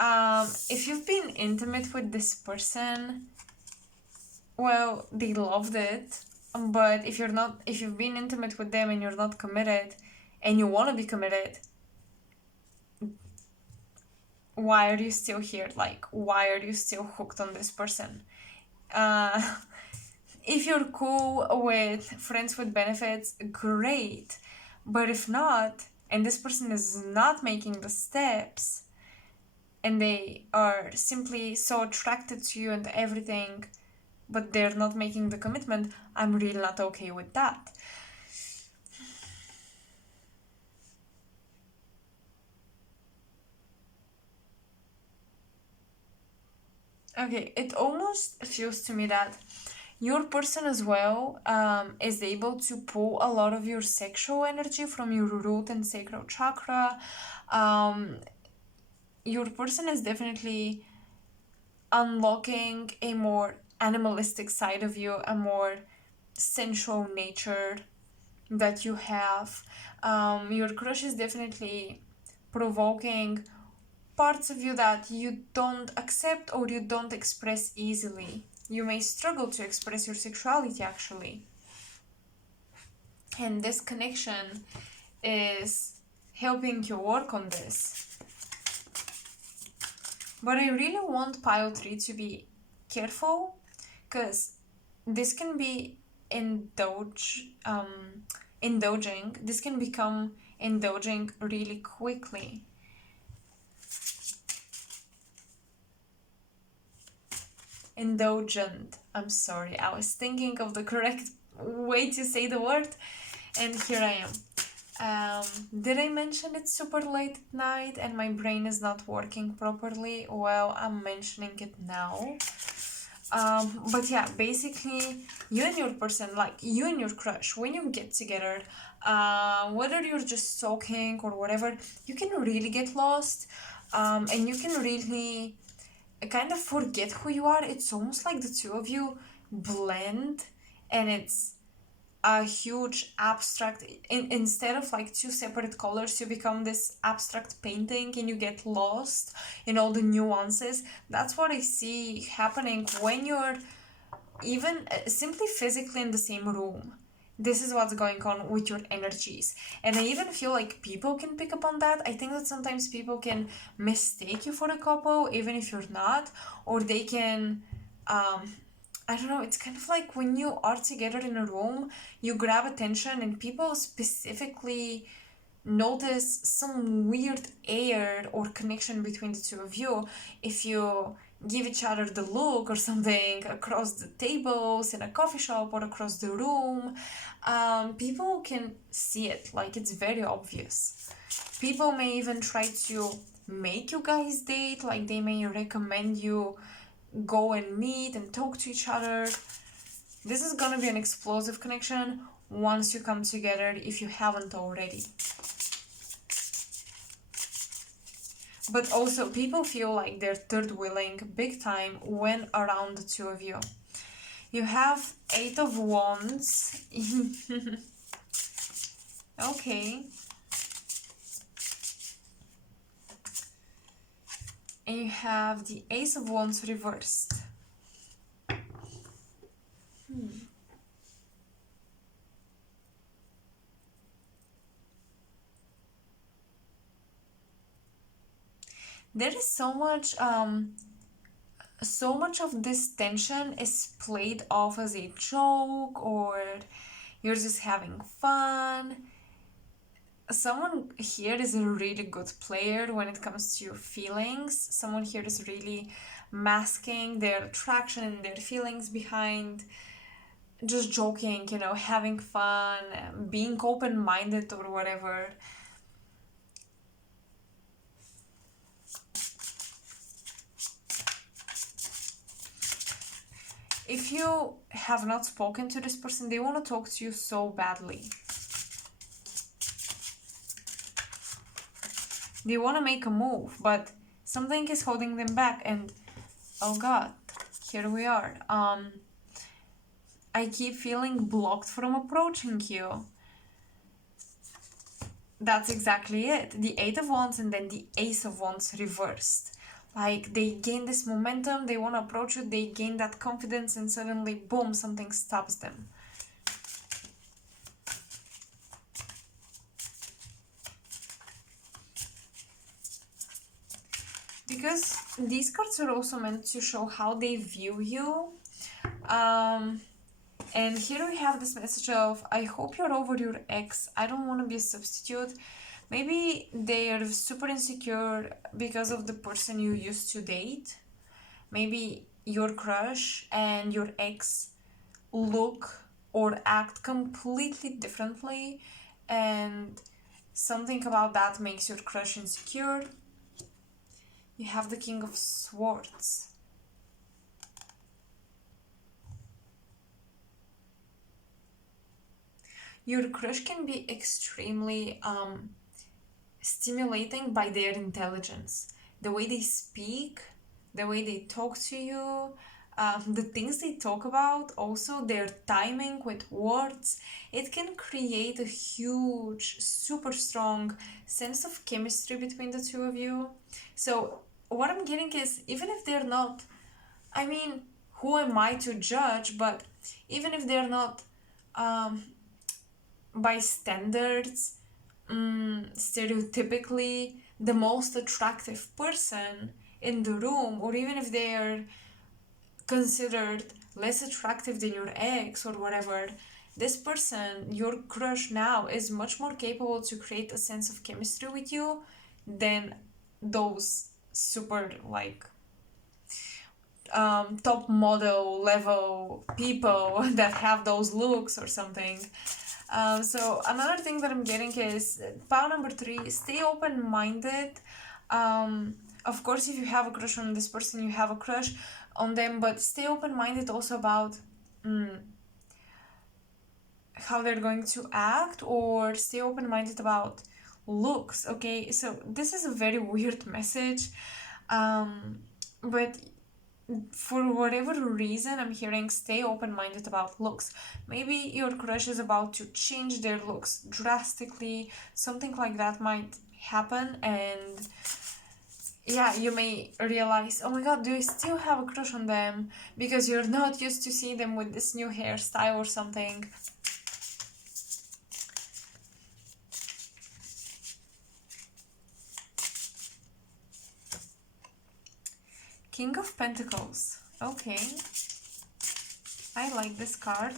If you've been intimate with this person, well, they loved it. But if you've been intimate with them and you're not committed and you want to be committed, why are you still here? Like, why are you still hooked on this person? If you're cool with friends with benefits, great. But if not, and this person is not making the steps, and they are simply so attracted to you and everything, but they're not making the commitment, I'm really not okay with that. Okay, it almost feels to me that your person as well is able to pull a lot of your sexual energy from your root and sacral chakra. Your person is definitely unlocking a more animalistic side of you, a more sensual nature that you have. Your crush is definitely provoking parts of you that you don't accept or you don't express easily. You may struggle to express your sexuality actually. And this connection is helping you work on this. But I really want pile 3 to be careful, because this can be indulging. This can become indulging really quickly. Indulgent. I'm sorry, I was thinking of the correct way to say the word, and here I am. Did I mention it's super late at night and my brain is not working properly? Well, I'm mentioning it now. But yeah, basically, you and your person, like you and your crush, when you get together, whether you're just talking or whatever, you can really get lost, and you can really kind of forget who you are. It's almost like the two of you blend, and it's a huge abstract. Instead of like two separate colors, you become this abstract painting and you get lost in all the nuances. That's what I see happening when you're even simply physically in the same room. This is what's going on with your energies. And I even feel like people can pick up on that. I think that sometimes people can mistake you for a couple, even if you're not, or they can, I don't know, it's kind of like when you are together in a room, you grab attention and people specifically notice some weird air or connection between the two of you. If you give each other the look or something across the tables in a coffee shop or across the room, people can see it, like it's very obvious. People may even try to make you guys date, like they may recommend you go and meet and talk to each other. This is gonna be an explosive connection once you come together, if you haven't already. But also, people feel like they're third wheeling big time when around the two of you. You have 8 of Wands. Okay. And you have the Ace of Wands reversed. There is so much so much of this tension is played off as a joke, or you're just having fun. Someone here is a really good player when it comes to your feelings. Someone here is really masking their attraction and their feelings behind just joking, having fun, being open-minded or whatever. If you have not spoken to this person, they want to talk to you so badly. They want to make a move, but something is holding them back, and oh god, here we are. I keep feeling blocked from approaching you. That's exactly it. The Eight of Wands and then the Ace of Wands reversed. Like, they gain this momentum, they want to approach you, they gain that confidence, and suddenly, boom, something stops them. Because these cards are also meant to show how they view you. And here we have this message of, I hope you're over your ex. I don't want to be a substitute. Maybe they are super insecure because of the person you used to date. Maybe your crush and your ex look or act completely differently, and something about that makes your crush insecure. You have the King of Swords. Your crush can be extremely stimulating by their intelligence. The way they speak, the way they talk to you, the things they talk about, also their timing with words, it can create a huge, super strong sense of chemistry between the two of you. So what I'm getting is, even if they're not, I mean, who am I to judge, but even if they're not by standards, stereotypically the most attractive person in the room, or even if they are considered less attractive than your ex or whatever, this person, your crush now, is much more capable to create a sense of chemistry with you than those super top model level people that have those looks or something. So another thing that I'm getting is power number 3, stay open-minded. Of course, if you have a crush on this person, you have a crush on them, but stay open-minded also about how they're going to act, or stay open-minded about looks. Okay, so this is a very weird message, but for whatever reason, I'm hearing stay open-minded about looks. Maybe your crush is about to change their looks drastically. Something like that might happen, and yeah, you may realize, oh my god, do I still have a crush on them? Because you're not used to seeing them with this new hairstyle or something. King of Pentacles. Okay. I like this card.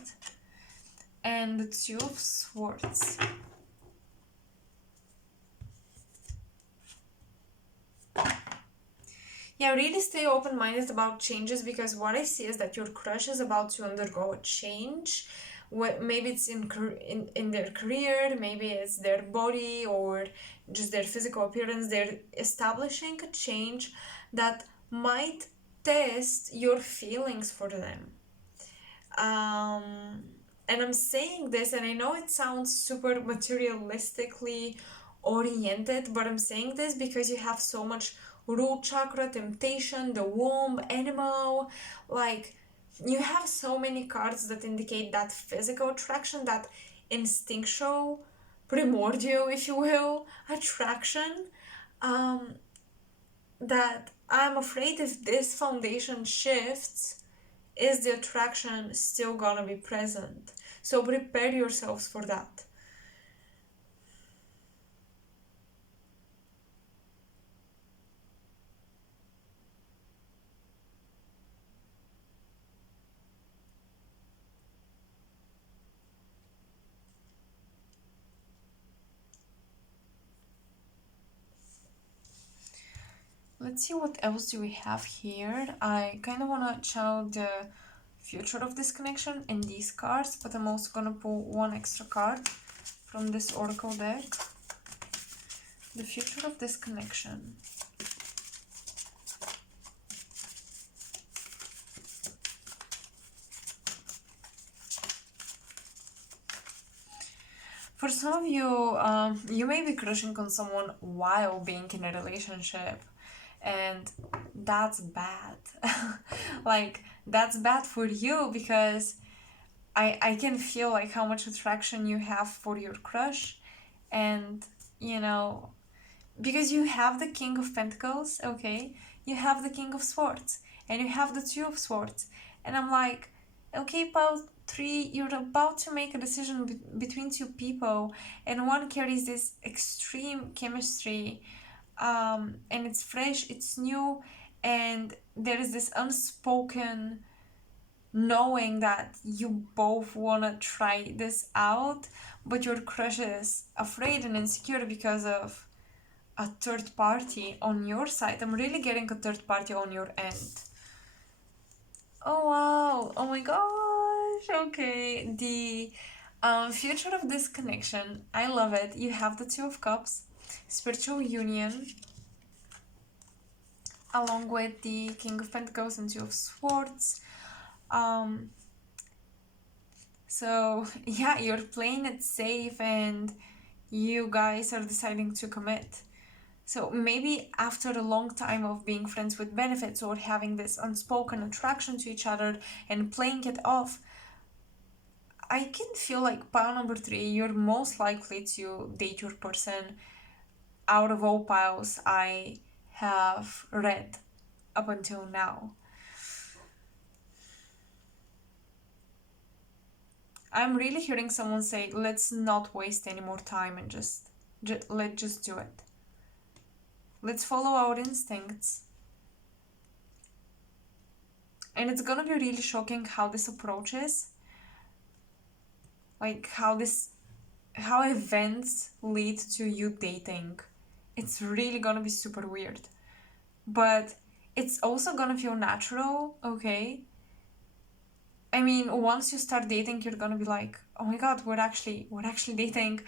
And the Two of Swords. Yeah, really stay open-minded about changes, because what I see is that your crush is about to undergo a change. Maybe it's in their career, maybe it's their body, or just their physical appearance. They're establishing a change that might test your feelings for them. And I'm saying this, and I know it sounds super materialistically oriented, but I'm saying this because you have so much root chakra, temptation, the womb, animal, like you have so many cards that indicate that physical attraction, that instinctual, primordial, if you will, attraction, that I'm afraid if this foundation shifts, is the attraction still gonna be present? So prepare yourselves for that. Let's see what else do we have here. I kind of want to channel the future of this connection in these cards, but I'm also going to pull one extra card from this oracle deck. The future of this connection. For some of you, you may be crushing on someone while being in a relationship, and that's bad. Like, that's bad for you, because I can feel like how much attraction you have for your crush, and you know, because you have the King of Pentacles, okay, you have the King of Swords, and you have the Two of Swords, and I'm like, okay, Pile 3, you're about to make a decision between two people, and one carries this extreme chemistry, and it's fresh, it's new, and there is this unspoken knowing that you both want to try this out, but your crush is afraid and insecure because of a third party on your side. I'm really getting a third party on your end. Oh wow, oh my gosh, okay. The future of this connection, I love it. You have the Two of Cups, spiritual union, along with the King of Pentacles and Two of Swords. So yeah, you're playing it safe and you guys are deciding to commit. So maybe after a long time of being friends with benefits or having this unspoken attraction to each other and playing it off, I can feel like pile number 3, you're most likely to date your person out of all piles I have read up until now. I'm really hearing someone say, let's not waste any more time and let's just do it. Let's follow our instincts. And it's gonna be really shocking how this approaches. Like how events lead to you dating. It's really gonna be super weird. But it's also gonna feel natural, okay? I mean, once you start dating, you're gonna be like, oh my god, we're actually dating.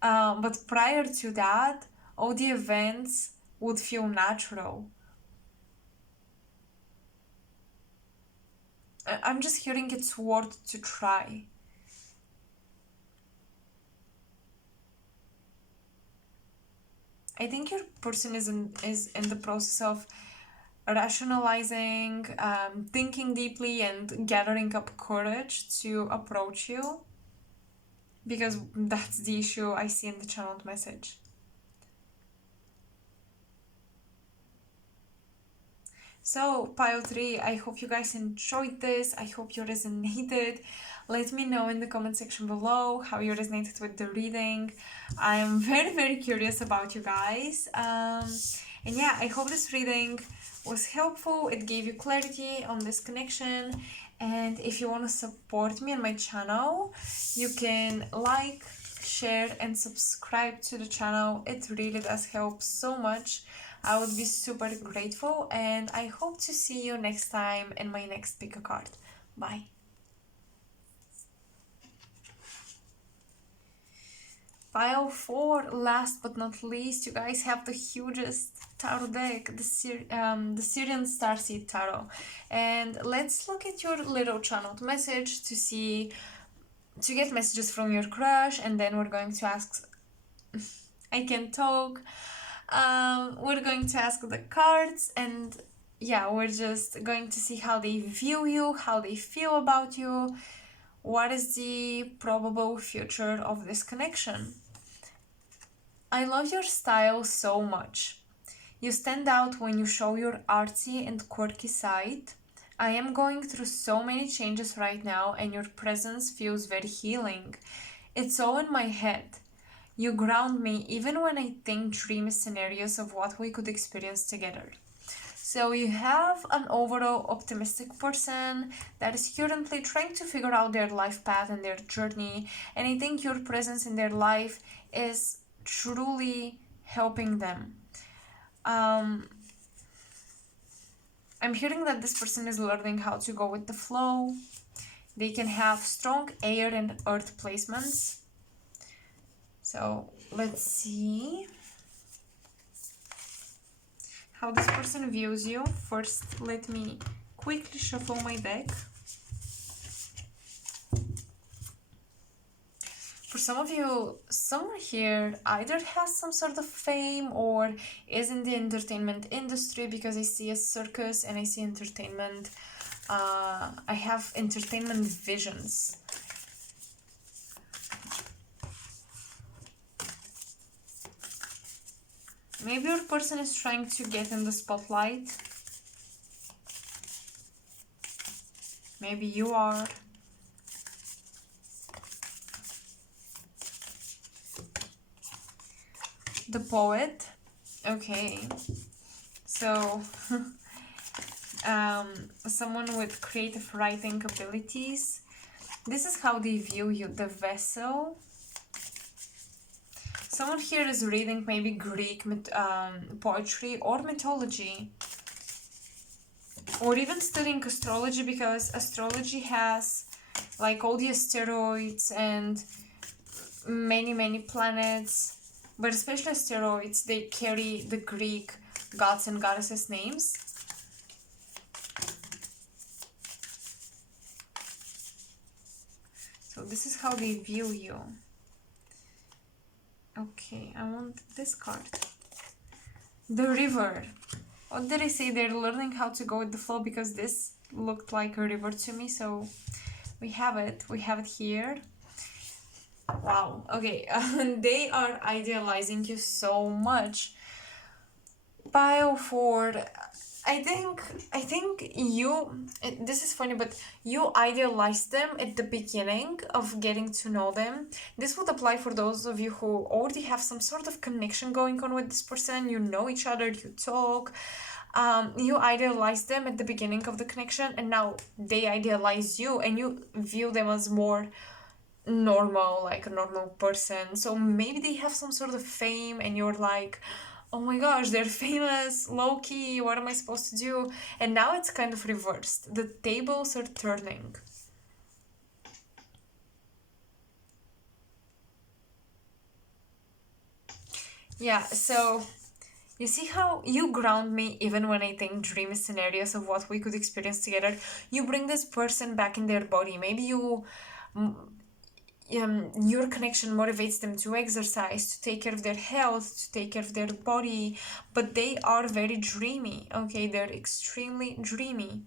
But prior to that, all the events would feel natural. I'm just hearing it's worth to try. I think your person is in the process of rationalizing, thinking deeply, and gathering up courage to approach you, because that's the issue I see in the channeled message. So, pile 3, I hope you guys enjoyed this. I hope you resonated. Let me know in the comment section below how you resonated with the reading. I am very, very curious about you guys. And yeah, I hope this reading was helpful. It gave you clarity on this connection. And if you want to support me and my channel, you can like, share, and subscribe to the channel. It really does help so much. I would be super grateful, and I hope to see you next time in my next pick a card. Bye. Pile 4, last but not least, you guys have the hugest tarot deck, the Syrian Starseed Tarot. And let's look at your little channeled message to get messages from your crush, and then we're going to ask, I can talk. We're going to ask the cards, and yeah, we're just going to see how they view you, how they feel about you, what is the probable future of this connection. I love your style so much. You stand out when you show your artsy and quirky side. I am going through so many changes right now, and your presence feels very healing. It's all in my head. You ground me even when I think dreamy scenarios of what we could experience together. So you have an overall optimistic person that is currently trying to figure out their life path and their journey. And I think your presence in their life is truly helping them. I'm hearing that this person is learning how to go with the flow. They can have strong air and earth placements. So let's see how this person views you. First, let me quickly shuffle my deck. For some of you, someone here either has some sort of fame or is in the entertainment industry, because I see a circus and I see entertainment. I have entertainment visions. Maybe your person is trying to get in the spotlight. Maybe you are. The poet. Okay. So, someone with creative writing abilities. This is how they view you, the vessel. Someone here is reading maybe Greek poetry or mythology, or even studying astrology, because astrology has like all the asteroids and many planets, but especially asteroids, they carry the Greek gods and goddesses names. So this is how they view you. Okay, I want this card. The river. What did I say? They're learning how to go with the flow, because this looked like a river to me. So we have it. We have it here. Wow. Okay. They are idealizing you so much. Pile 4. I think you, this is funny, but you idealized them at the beginning of getting to know them. This would apply for those of you who already have some sort of connection going on with this person. You know each other, you talk. You idealize them at the beginning of the connection, and now they idealize you, and you view them as more normal, like a normal person. So maybe they have some sort of fame, and you're like, oh my gosh, they're famous, low-key, what am I supposed to do? And now it's kind of reversed. The tables are turning. Yeah, so you see how you ground me even when I think dreamy scenarios of what we could experience together. You bring this person back in their body. Maybe your connection motivates them to exercise, to take care of their health, to take care of their body, but they are very dreamy. Okay, they're extremely dreamy.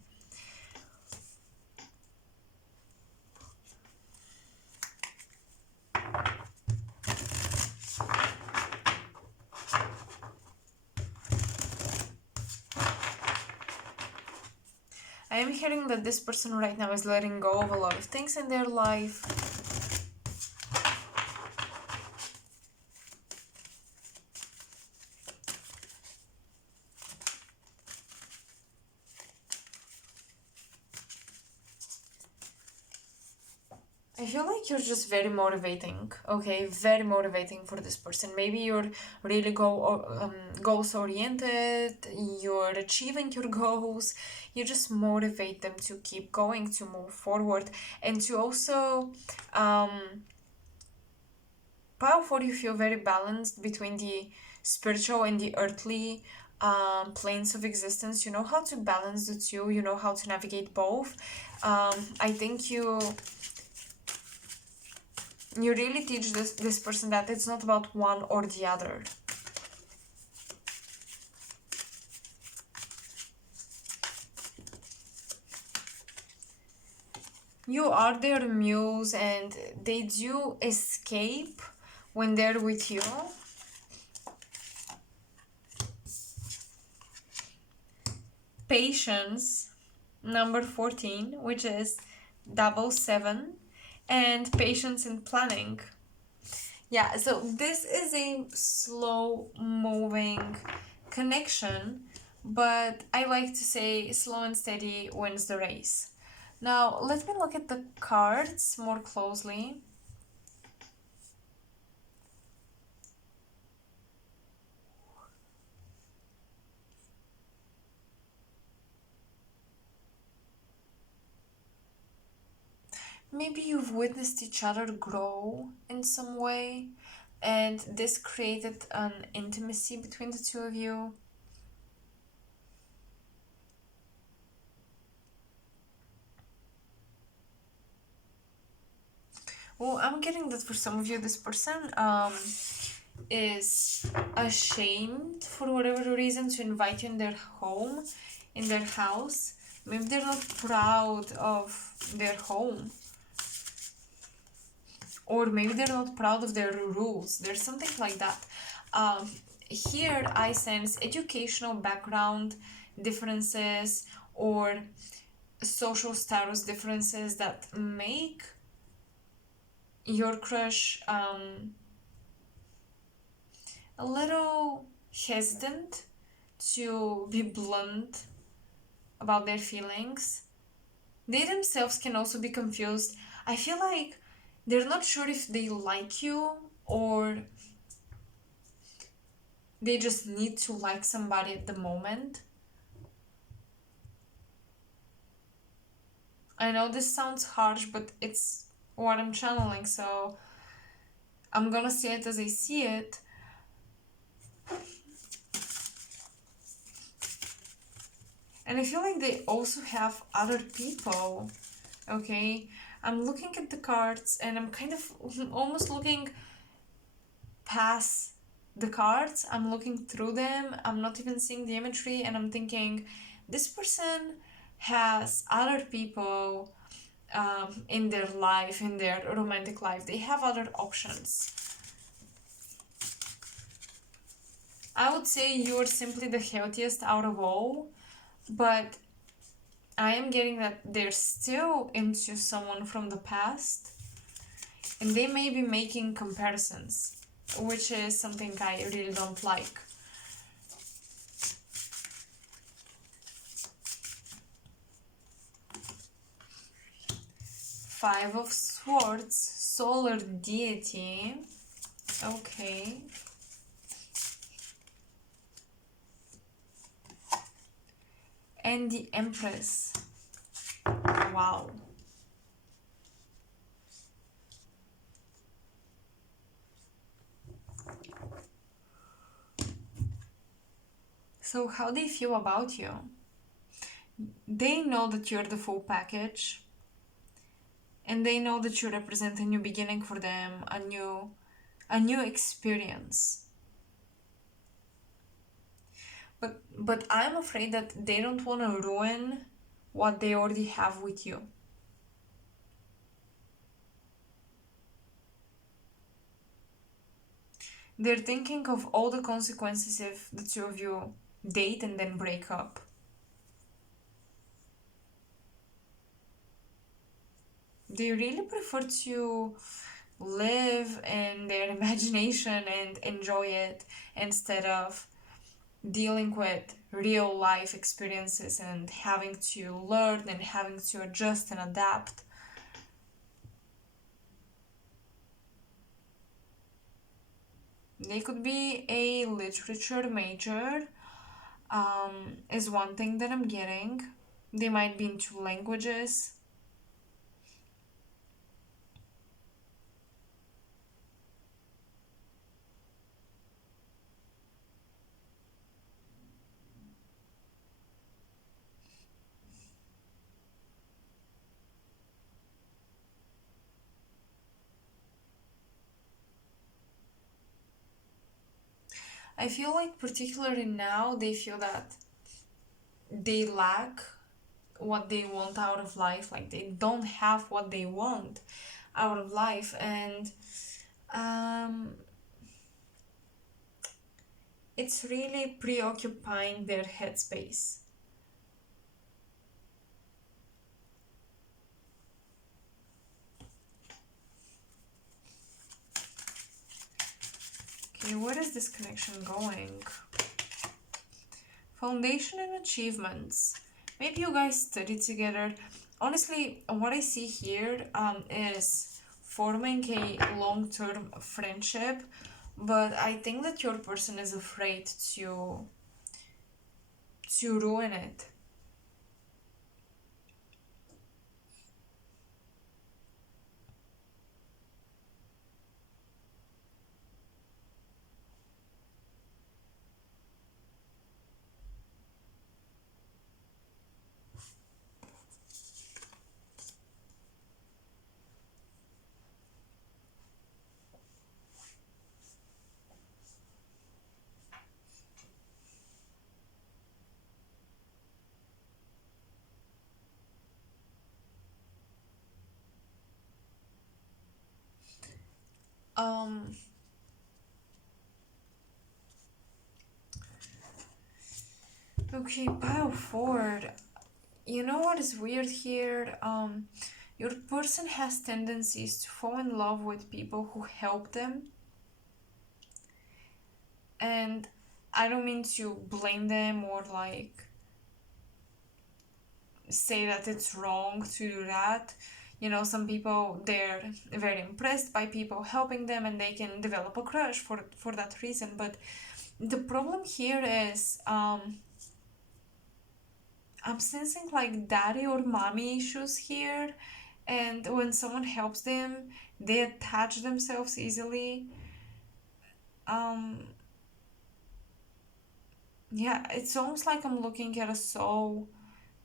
I am hearing that this person right now is letting go of a lot of things in their life. I feel like you're just very motivating, okay? Very motivating for this person. Maybe you're really goals oriented, you're achieving your goals, you just motivate them to keep going, to move forward, and to also pile for you feel very balanced between the spiritual and the earthly planes of existence. You know how to balance the two, you know how to navigate both. I think you really teach this person that it's not about one or the other. You are their muse, and they do escape when they're with you. Patience, number 14, which is 777. And patience in planning. Yeah, so this is a slow moving connection, but I like to say slow and steady wins the race. Now let me look at the cards more closely. Maybe you've witnessed each other grow in some way, and this created an intimacy between the two of you. Well, I'm getting that for some of you, this person is ashamed for whatever reason to invite you in their home, in their house. Maybe they're not proud of their home. Or maybe they're not proud of their rules. There's something like that. Here I sense educational background differences or social status differences that make your crush a little hesitant to be blunt about their feelings. They themselves can also be confused. I feel like they're not sure if they like you or they just need to like somebody at the moment. I know this sounds harsh, but it's what I'm channeling, so I'm gonna say it as I see it. And I feel like they also have other people, okay? I'm looking at the cards and I'm kind of almost looking past the cards. I'm looking through them. I'm not even seeing the imagery, and I'm thinking this person has other people in their life, in their romantic life. They have other options. I would say you're simply the healthiest out of all, but I am getting that they're still into someone from the past, and they may be making comparisons, which is something I really don't like. Five of Swords, solar deity. Okay. And the Empress. Wow. So how they feel about you? They know that you're the full package, and they know that you represent a new beginning for them, a new experience. But I'm afraid that they don't want to ruin what they already have with you. They're thinking of all the consequences if the two of you date and then break up. They really prefer to live in their imagination and enjoy it instead of dealing with real life experiences and having to learn and having to adjust and adapt. They could be a literature major, is one thing that I'm getting. They might be into languages. I feel like particularly now they feel that they lack what they want out of life, like they don't have what they want out of life, and it's really preoccupying their headspace. Okay, where is this connection going? Foundation and achievements. Maybe you guys study together. Honestly, what I see here is forming a long-term friendship, but I think that your person is afraid to ruin it. Um, okay, pile forward. You know what is weird here? Your person has tendencies to fall in love with people who help them, and I don't mean to blame them or like say that it's wrong to do that. You know, some people, they're very impressed by people helping them and they can develop a crush for that reason. But the problem here is I'm sensing like daddy or mommy issues here, and when someone helps them, they attach themselves easily. um yeah, it's almost like I'm looking at a soul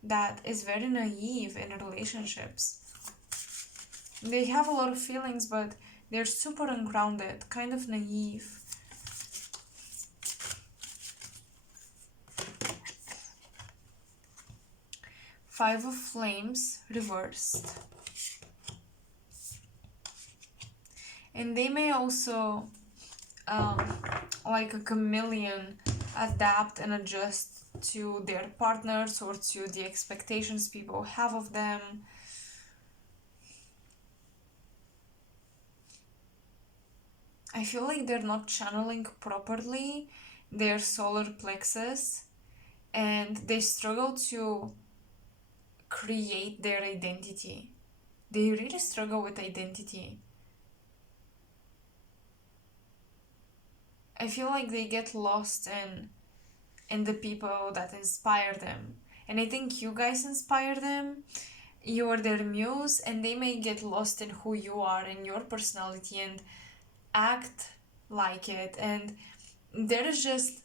that is very naive in relationships. They have a lot of feelings, but they're super ungrounded, kind of naive. Five of Flames reversed. And they may also, um, like a chameleon, adapt and adjust to their partners or to the expectations people have of them. I feel like they're not channeling properly their solar plexus, and they struggle to create their identity. They really struggle with identity. I feel like they get lost in the people that inspire them. And I think you guys inspire them. You are their muse, and they may get lost in who you are and your personality and act like it. And there is just,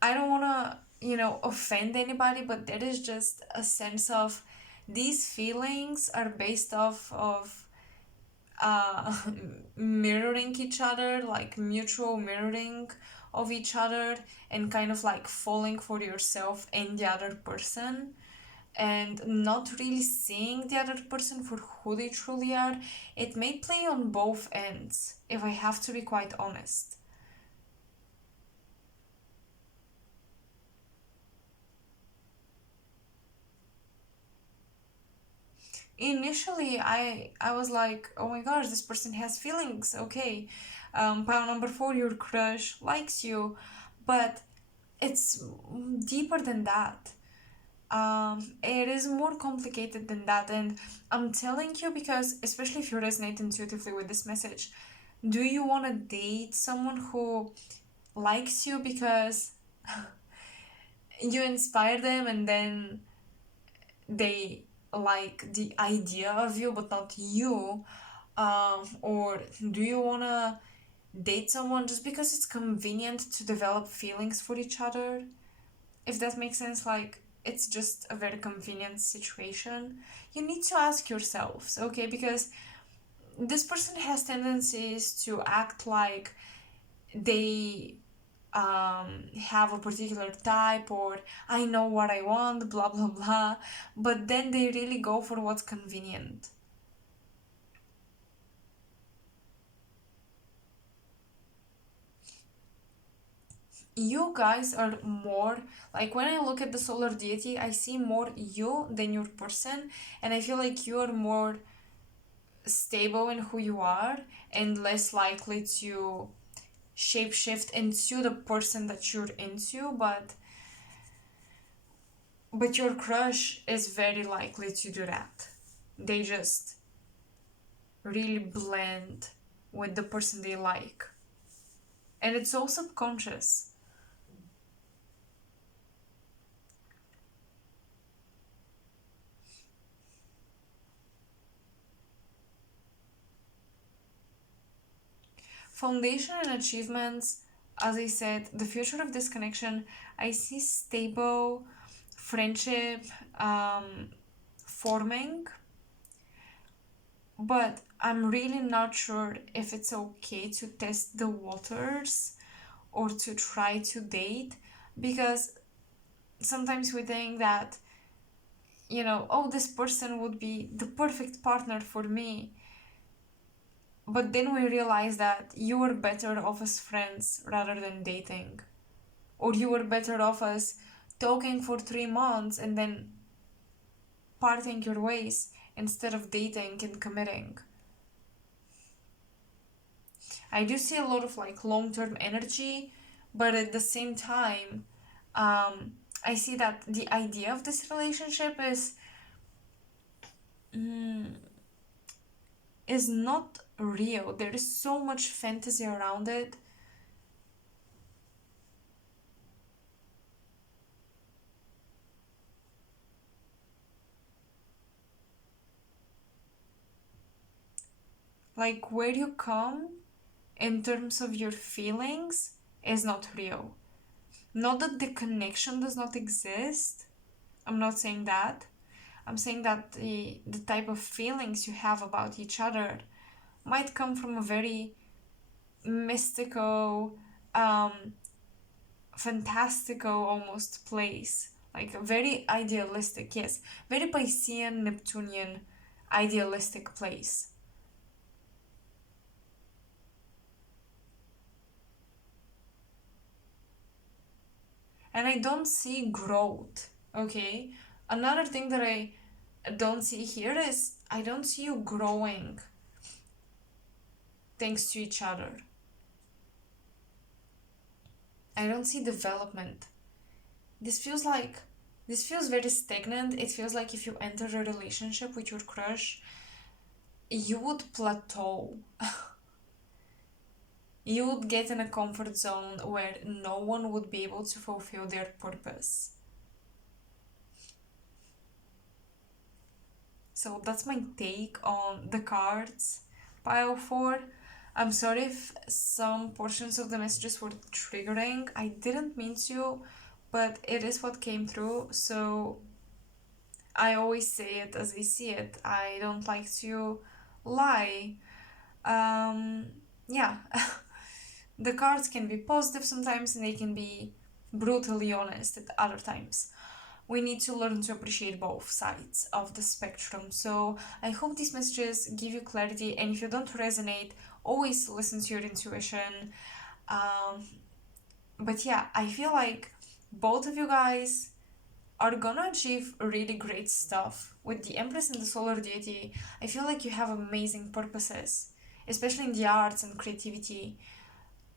I don't want to, offend anybody, but there is just a sense of these feelings are based off of uh, mirroring each other, like mutual mirroring of each other, and kind of like falling for yourself and the other person, and not really seeing the other person for who they truly are. It may play on both ends, if I have to be quite honest. Initially, I was like, oh my gosh, this person has feelings. Okay, pile number four, your crush likes you, but it's deeper than that. It is more complicated than that, and I'm telling you because, especially if you resonate intuitively with this message, do you want to date someone who likes you because you inspire them and then they like the idea of you but not you? Or do you want to date someone just because it's convenient to develop feelings for each other? If that makes sense, like it's just a very convenient situation. You need to ask yourselves, okay, because this person has tendencies to act like they have a particular type, or I know what I want, blah blah blah, but then they really go for what's convenient. You guys are more like, when I look at the solar deity, I see more you than your person, and I feel like you are more stable in who you are and less likely to shapeshift into the person that you're into, but your crush is very likely to do that. They just really blend with the person they like, and it's all subconscious. Foundation and achievements, as I said, the future of this connection, I see stable friendship forming, but I'm really not sure if it's okay to test the waters or to try to date, because sometimes we think that, oh, this person would be the perfect partner for me, But then we realize that you were better off as friends rather than dating. Or you were better off as talking for 3 months and then parting your ways instead of dating and committing. I do see a lot of like long-term energy, but at the same time, I see that the idea of this relationship is not real. There is so much fantasy around it. Like where you come in terms of your feelings is not real. Not that the connection does not exist. I'm not saying that. I'm saying that the type of feelings you have about each other might come from a very mystical, fantastical almost place. Like a very idealistic, yes, very Piscean, Neptunian, idealistic place. And I don't see growth, okay? Another thing that I don't see here is I don't see you growing thanks to each other. I don't see development. This feels very stagnant. It feels like if you enter a relationship with your crush, you would plateau. You would get in a comfort zone where no one would be able to fulfill their purpose. So that's my take on the cards pile 4. I'm sorry if some portions of the messages were triggering. I didn't mean to, but it is what came through. So I always say it as I see it. I don't like to lie. Yeah. The cards can be positive sometimes and they can be brutally honest at other times. We need to learn to appreciate both sides of the spectrum. So I hope these messages give you clarity, and if you don't resonate, always listen to your intuition. But yeah, I feel like both of you guys are gonna achieve really great stuff with the Empress and the Solar Deity. I feel like you have amazing purposes, especially in the arts and creativity.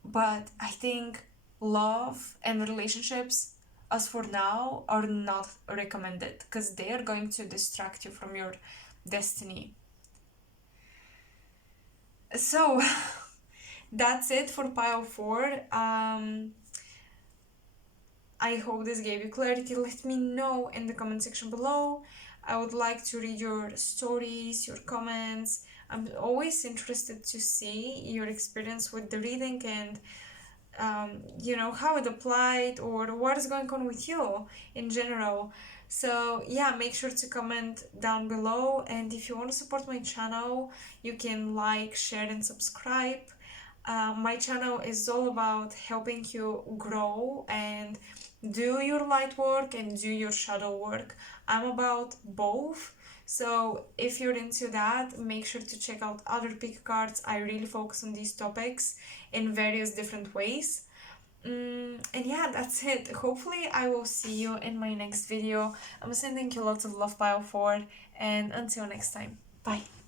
But I think love and relationships, as for now, are not recommended because they are going to distract you from your destiny. So that's it for pile 4. I hope this gave you clarity. Let me know in the comment section below. I would like to read your stories, your comments. I'm always interested to see your experience with the reading and how it applied or what is going on with you in general. So yeah, make sure to comment down below, and if you want to support my channel, you can like, share and subscribe. My channel is all about helping you grow and do your light work and do your shadow work. I'm about both. So if you're into that, make sure to check out other pick cards. I really focus on these topics in various different ways. And yeah, that's it. Hopefully I will see you in my next video. I'm sending you lots of love pile 4, and until next time, bye.